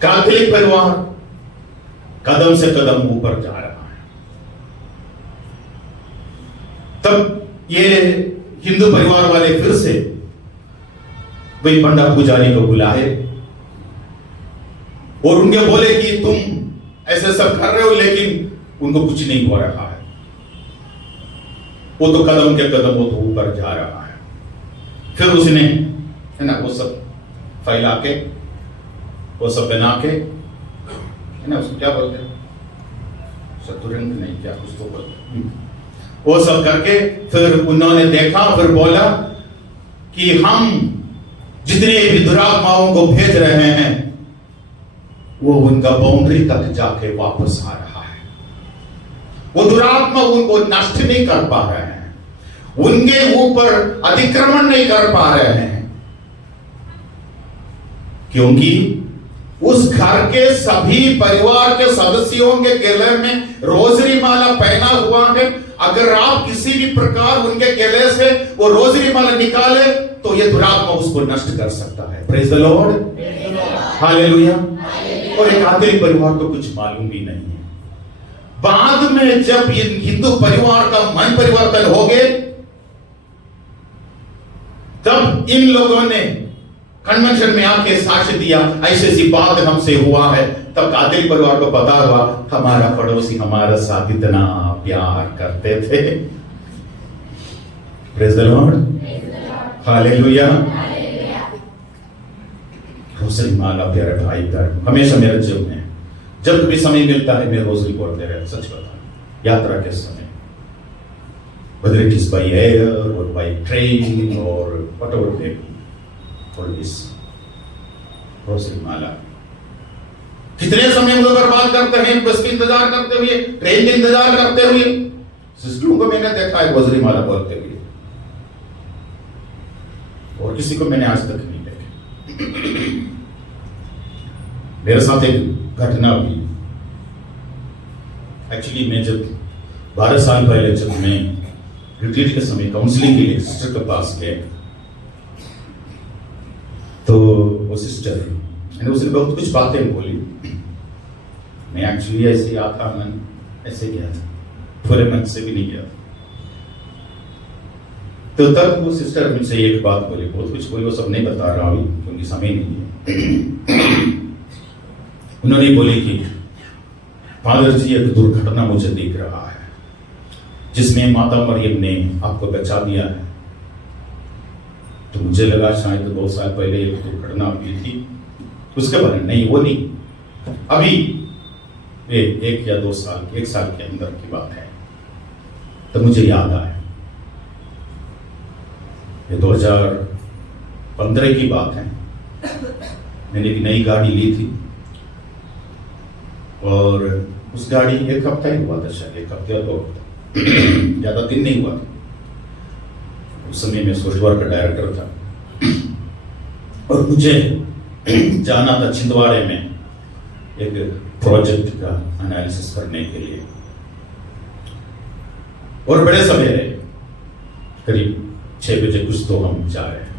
कैथोलिक परिवार कदम से कदम ऊपर जा रहा है। तब ये हिंदू परिवार वाले फिर से वही पंडा पुजारी को बुलाए और उनके बोले कि तुम ऐसे सब कर रहे हो, लेकिन उनको कुछ नहीं हो रहा है। वो तो कदम के कदम वो तो ऊपर जा रहा है। फिर उसने है ना वो सब फैला के, वो सब बना के, है ना उसको क्या बोलते हैं, शतुरंग नहीं, क्या कुछ तो बोलते हैं, वो सब करके फिर उन्होंने देखा, फिर बोला कि हम जितने भी दुरात्माओं को भेज रहे हैं वो उनका बाउंड्री तक जाके वापस आ रहा है। वो दुरात्मा उनको नष्ट नहीं कर पा रहे हैं, उनके ऊपर अतिक्रमण नहीं कर पा रहे हैं, क्योंकि उस घर के सभी परिवार के सदस्यों के गले में रोजरी माला पहना हुआ है। अगर आप किसी भी प्रकार उनके गले से वो रोजरी माला निकाले तो ये दुरात्मा उसको नष्ट कर सकता है। Praise the lord, hallelujah. और एक आखिरी परिवार को कुछ मालूम भी नहीं है। बाद में जब हिंदू परिवार का मन परिवर्तन हो गए, तब इन लोगों ने कन्वेंशन में आके साक्ष्य दिया, ऐसी ऐसी बात हमसे हुआ है। तब कादिरी परिवार को पता हुआ हमारा पड़ोसी हमारे साथ इतना प्यार करते थे। Praise the lord, hallelujah. Rosary माला प्यारे भाई बहन हमेशा मेरे जीवन में जब भी समय मिलता है मैं रोजरी पढ़ते रहता, सच बता, यात्रा के समय, whether it is by air or by train or whatever may be, for this rosary माला। कितने समय हम लोग बर्बाद करते हैं बस का इंतजार करते हुए, ट्रेन का इंतजार करते हुए। सिस्टरों को मैंने देखा है रोजरी माला बोलते हुए, और किसी को मैंने आज तक नहीं देखा। मेरे साथ एक घटना हुई। एक्चुअली मैं जब 12 साल पहले जब मैं रिट्रीट के समय काउंसलिंग के लिए सिस्टर के पास गए, तो वो सिस्टर ने उसने बहुत कुछ बातें बोली। मैं एक्चुअली ऐसे आता मन ऐसे गया था, पूरे मन से भी नहीं गया था। तो तब वो सिस्टर मुझसे एक बात बोली, बहुत कुछ बोली, वो सब नहीं बता रहा अभी क्योंकि समय नहीं है। उन्होंने बोली कि फादर जी एक दुर्घटना मुझे दिख रहा है जिसमें माता मरियम ने आपको बचा दिया है। तो मुझे लगा शायद 2 साल पहले एक दुर्घटना हुई थी, उसके बारे में नहीं, वो नहीं, अभी 1 या 2 साल, 1 साल के अंदर की बात है। तो मुझे याद आया, ये 2015 की बात है। मैंने एक नई गाड़ी ली थी और उस गाड़ी 1 हफ्ता ही हुआ था, शायद 1 हफ्ते और 2 हफ्ते, ज्यादा दिन नहीं हुआ था। उस समय मैं सोशल वर्क का डायरेक्टर था और मुझे जाना था छिंदवाड़े में एक प्रोजेक्ट का एनालिसिस करने के लिए। और बड़े सवेरे करीब 6 बजे कुछ तो हम जा रहे हैं।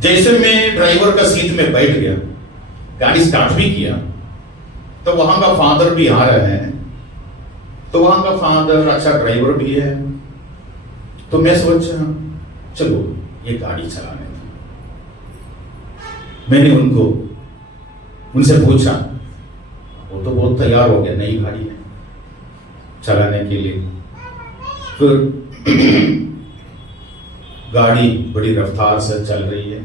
जैसे मैं ड्राइवर का सीट में बैठ गया, गाड़ी स्टार्ट भी किया, तो वहां का फादर भी आ रहे हैं। तो वहां का फादर अच्छा ड्राइवर भी है। तो मैं सोचा चलो ये गाड़ी चलाने दी। मैंने उनसे पूछा, वो तो बहुत तैयार हो गया, नई गाड़ी है चलाने के लिए। फिर गाड़ी बड़ी रफ्तार से चल रही है,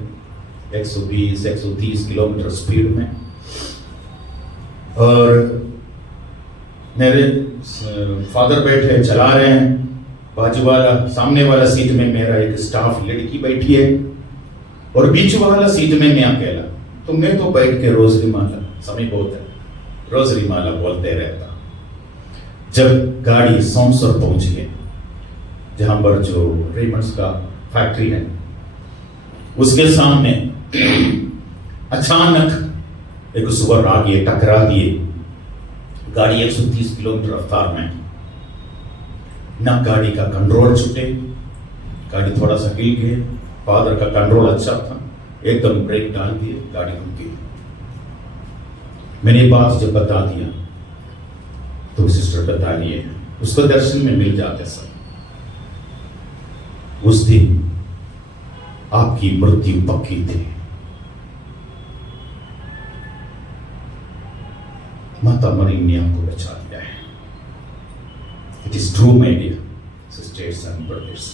120-130 किलोमीटर स्पीड में। और मेरे फादर बैठे चला रहे हैं, बाजू वाला सामने वाला सीट में मेरा एक स्टाफ लड़की बैठी है और बीच वाला सीट में मैं अकेला। तो मैं तो बैठ के रोजरी माला, समय बहुत है, रोजरी माला बोलते रहता। जब गाड़ी सोमसर पहुंच गई, जहां पर जो रेमंड्स का फैक्ट्री है, उसके सामने अचानक एक सुअर आ गए, टकरा दिए। गाड़ी 130 किलोमीटर रफ्तार में, ना गाड़ी का कंट्रोल छूटे, गाड़ी थोड़ा सा हिल गई। फादर का कंट्रोल अच्छा था, एकदम ब्रेक डाल दिए, गाड़ी रुक गई। मैंने बात जब बता दिया तो सिस्टर बता लिए, उसको दर्शन में मिल जाते सब। उस दिन आपकी मृत्यु पक्की थी। माता मरियम ने आपको बचा दिया है। It is true my dear sisters and brothers.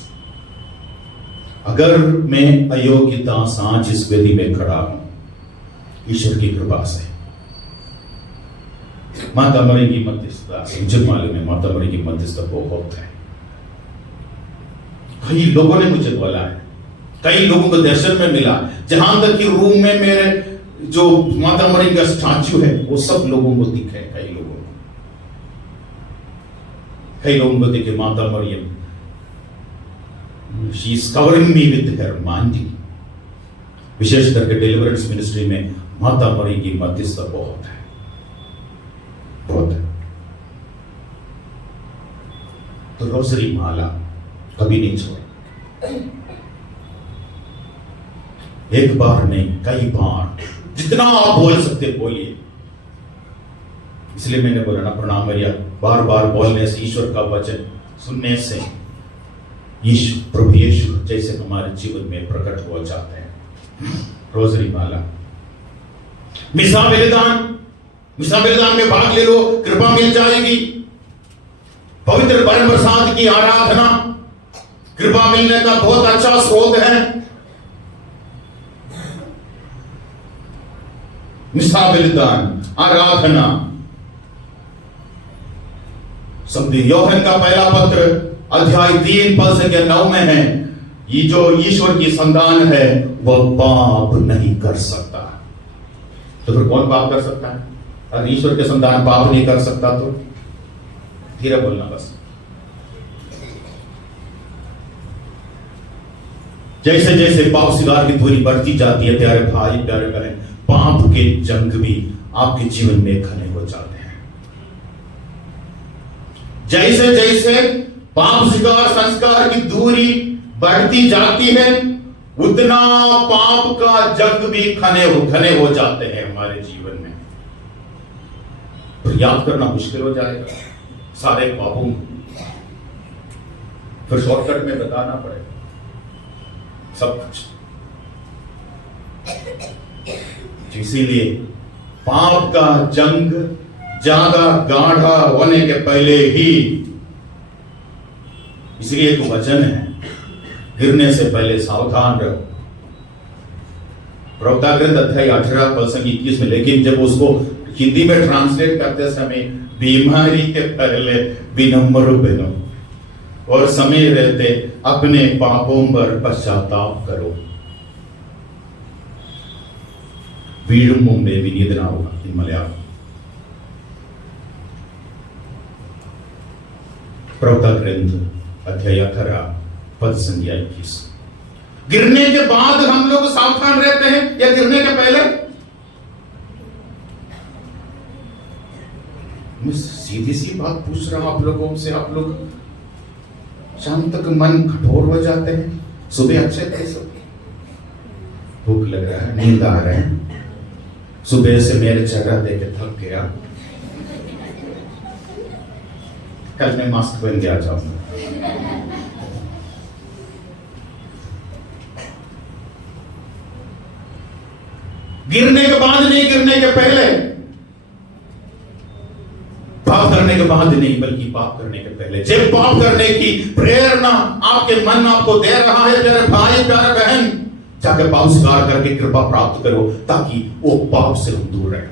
अगर मैं अयोग्यता सांझ इस वेदी में खड़ा हूं, ईश्वर की कृपा से, माता मरियम की मध्यस्थता से, मुझे मालूम है माता मरियम की मध्यस्थता बहुत है। कई लोगों ने मुझे बोला है, कई लोगों को दर्शन में मिला, जहां तक कि रूम में मेरे जो माता मरियम का स्टैचू है वो सब लोगों को दिखे। कई लोगों को दिखे माता Mariyam, she is covering me with her मांडी। विशेष करके डिलीवरेंस मिनिस्ट्री में माता मरी की मध्यस्थता बहुत है, बहुत है। तो रोजरी माला कभी नहीं छोड़, एक बार नहीं कई बार, जितना आप बोल सकते बोलिए। इसलिए मैंने बोला ना, प्रणाम मरिया बार बार बोलने से, ईश्वर का वचन सुनने से यीशु, प्रभु यीशु जैसे हमारे जीवन में प्रकट हो जाते हैं। रोजरी माला, मिसा बलिदान में भाग ले लो, कृपा मिल जाएगी। पवित्र परम प्रसाद की आराधना कृपा मिलने का बहुत अच्छा स्रोत है। मिसा बलिदान, आराधना। समझिए, यूहन्ना का पहला पत्र अध्याय 3 पद से 9 में है, ये जो ईश्वर की संतान है वह पाप नहीं कर सकता। तो फिर कौन पाप कर सकता है? अगर ईश्वर के संतान पाप नहीं कर सकता तो धीरे बोलना बस। जैसे जैसे पाप सिगार की दूरी बढ़ती जाती है, प्यारे भाई प्यारे बहन, पाप के जंग भी आपके जीवन में घने हो जाते हैं। जैसे जैसे पाप सिगार संस्कार की दूरी बढ़ती जाती है, उतना पाप का जंग भी घने हो जाते हैं हमारे जीवन में। तो याद करना मुश्किल हो जाएगा सारे पापों को, फिर शॉर्टकट में बताना पड़ेगा सब कुछ। इसीलिए पाप का जंग ज्यादा गाढ़ा होने के पहले ही, इसलिए एक वचन है, गिरने से पहले सावधान रहो। प्रवक्ता ग्रंथ अध्याय 18 पद 21 में। लेकिन जब उसको हिंदी में ट्रांसलेट करते समय, बीमारी के पहले विनम्र बनो और समय रहते अपने पापों पर पश्चाताप करो। വീഴും മുമ്പേ വിനീതനാവുക in മലയാളം. प्रवक्ता ग्रंथ अध्याय 18 पद 21। गिरने के बाद हम लोग सावधान रहते हैं या गिरने के पहले? मैं सीधी सी बात पूछ रहा हूं आप लोगों से। आप लोग शाम तक मन कठोर हो जाते हैं, सुबह अच्छे थे, सब भूख लग रहा है, नींद आ रहे हैं, सुबह से मेरे चेहरा देख के थक गया, कल मैं मास्क बन गया जाऊंगा। गिरने के बाद नहीं, गिरने के पहले। पाप करने के बाद नहीं, बल्कि पाप करने के पहले। जब पाप करने की प्रेरणा आपके मन आपको दे रहा है, प्यारे भाई प्यारे बहन, जाके पाप स्वीकार करके कृपा प्राप्त करो, ताकि वो पाप से हम दूर रहे।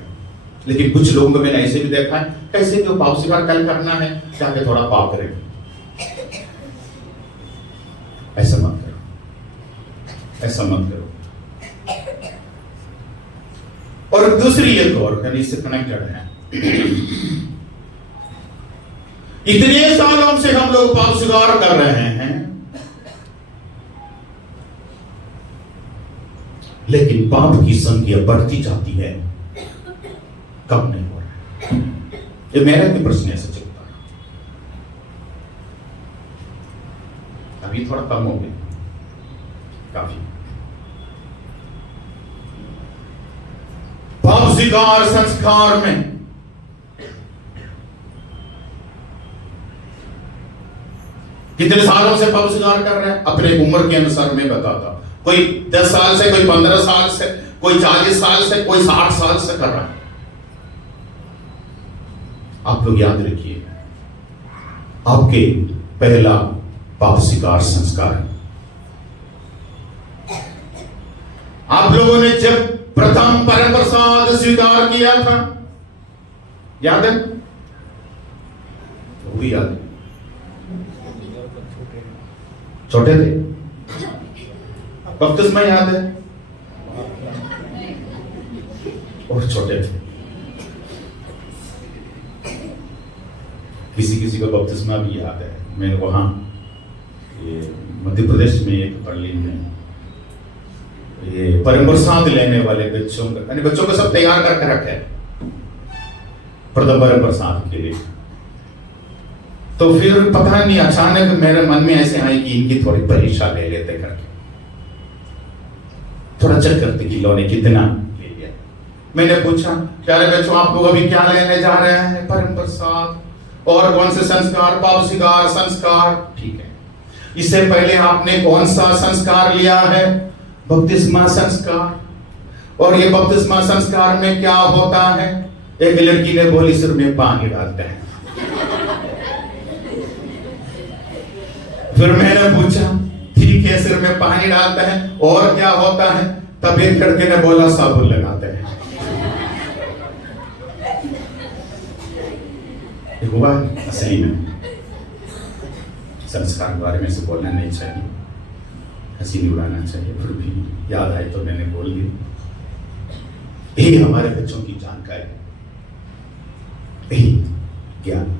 लेकिन कुछ लोगों को मैंने ऐसे भी देखा है, कैसे क्यों पाप स्वीकार कल करना है, जाके थोड़ा पाप करेंगे। ऐसा मत करो, ऐसा मत करो। और दूसरी एक और यानी इससे कनेक्टेड है, इतने सालों से हम लोग पाप स्वीकार कर रहे हैं, लेकिन पाप की संख्या बढ़ती जाती है, कम नहीं हो रहा है। ये मेरा भी प्रश्न ऐसे चलता है। अभी थोड़ा कम हो गया, काफी। पाप स्वीकार संस्कार में कितने सालों से पाप स्वीकार कर रहे हैं? अपने उम्र के अनुसार मैं बताता हूं। कोई 10 साल से, कोई 15 साल से, कोई 40 साल से, कोई 60 साल से कर रहा है। आप लोग याद रखिए, आपके पहला पाप स्वीकार संस्कार है। आप लोगों ने जब प्रथम परम प्रसाद स्वीकार किया था, याद है? वो भी याद है। छोटे थे, बपतिस्मा याद है? और छोटे थे। किसी किसी को बपतिस्मा भी याद है। मैं वहां ये मध्य प्रदेश में एक पल्ली में ये परम प्रसाद लेने वाले बच्चों का, यानी बच्चों को सब तैयार करके रखे परम प्रसाद के लिए। तो फिर पता नहीं अचानक मेरे मन में ऐसे आई कि इनकी थोड़ी परीक्षा ले लेते करके, थोड़ा चेक करते कि लोगों ने कितना ले लिया। मैंने पूछा, प्यारे बच्चों आप लोग अभी क्या लेने जा रहे हैं? परम प्रसाद। और कौन से संस्कार? पावसिकार संस्कार। ठीक है, इससे पहले आपने कौन सा संस्कार लिया है? बपतिस्मा संस्कार। और ये बपतिस्मा संस्कार में क्या होता है? एक लड़की ने बोली सिर में पानी डालते हैं। फिर मैंने पूछा, ठीक है सिर में पानी डालते हैं, और क्या होता है? तब एक लड़के ने बोला साबुन लगाते हैं। हुआ असली में संस्कार के बारे में से बोलना नहीं चाहिए, हंसी नहीं उड़ाना चाहिए, फिर भी याद आए तो मैंने बोल दिया। यही हमारे बच्चों की जानकारी, यही ज्ञान।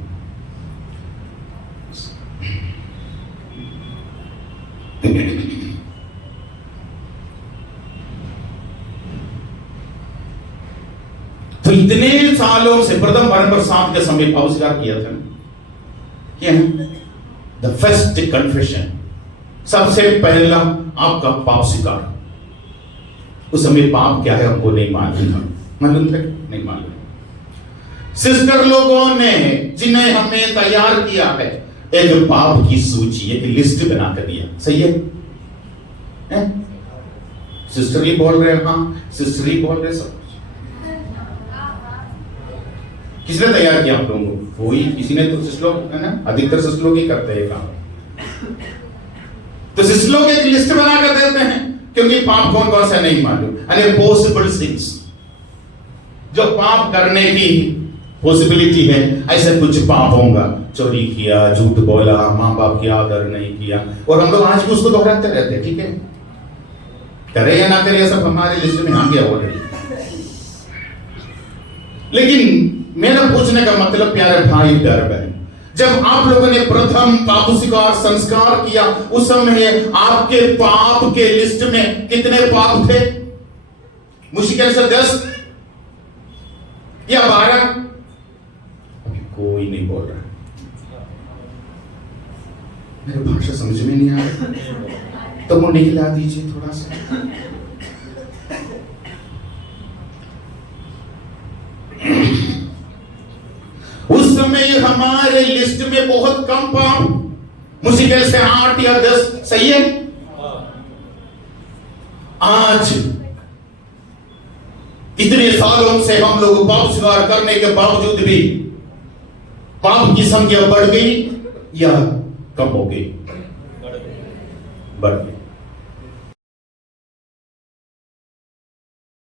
तो इतने सालों से प्रथम परम प्रसाद के समय पाप स्वीकार किया था क्या? द फर्स्ट कन्फेशन, सबसे पहला आपका पाप स्वीकार। उस समय पाप क्या है हमको नहीं मालूम था, मालूम था नहीं मालूम। सिस्टर लोगों ने जिन्हें हमें तैयार किया है, एक पाप की सूची, एक लिस्ट बना कर दिया। सही है? सिस्टर ही बोल रहे हैं, हाँ सिस्टर ही बोल रहे सब। किसने तैयार किया आप लोगों को? वही, किसी ने तो सिस्टर लोग है ना, अधिकतर सिस्टर लोग ही करते हैं काम। तो सिस्टर लोग एक लिस्ट बना कर देते हैं, क्योंकि पाप कौन कौन सा नहीं मालूम, यानी पॉसिबल सिंस जो पाप करने की पॉसिबिलिटी है, ऐसा कुछ पाप होगा। चोरी किया, झूठ बोला, माँ बाप की आदर नहीं किया, और हम लोग आज भी उसको दोहराते रहते हैं। ठीक है, करे या ना करे सब हमारे लिस्ट में आ गया ऑलरेडी। लेकिन मेरा पूछने का मतलब प्यारे भाई प्यारे बहन, जब आप लोगों ने प्रथम पाप स्वीकार संस्कार किया, उस समय आपके पाप के लिस्ट में कितने पाप थे? मुश्किल से 10 या 12? अभी कोई नहीं बोल रहा। मेरी भाषा समझ में नहीं आ रही, तो मुंह हिला दीजिए थोड़ा सा। उस समय हमारे लिस्ट में बहुत कम पाप, मुश्किल से 8 या 10। सही है? आज इतने सालों से हम लोग पाप स्वीकार करने के बावजूद भी पाप की संख्या बढ़ गई या कम हो गई? बढ़ गई।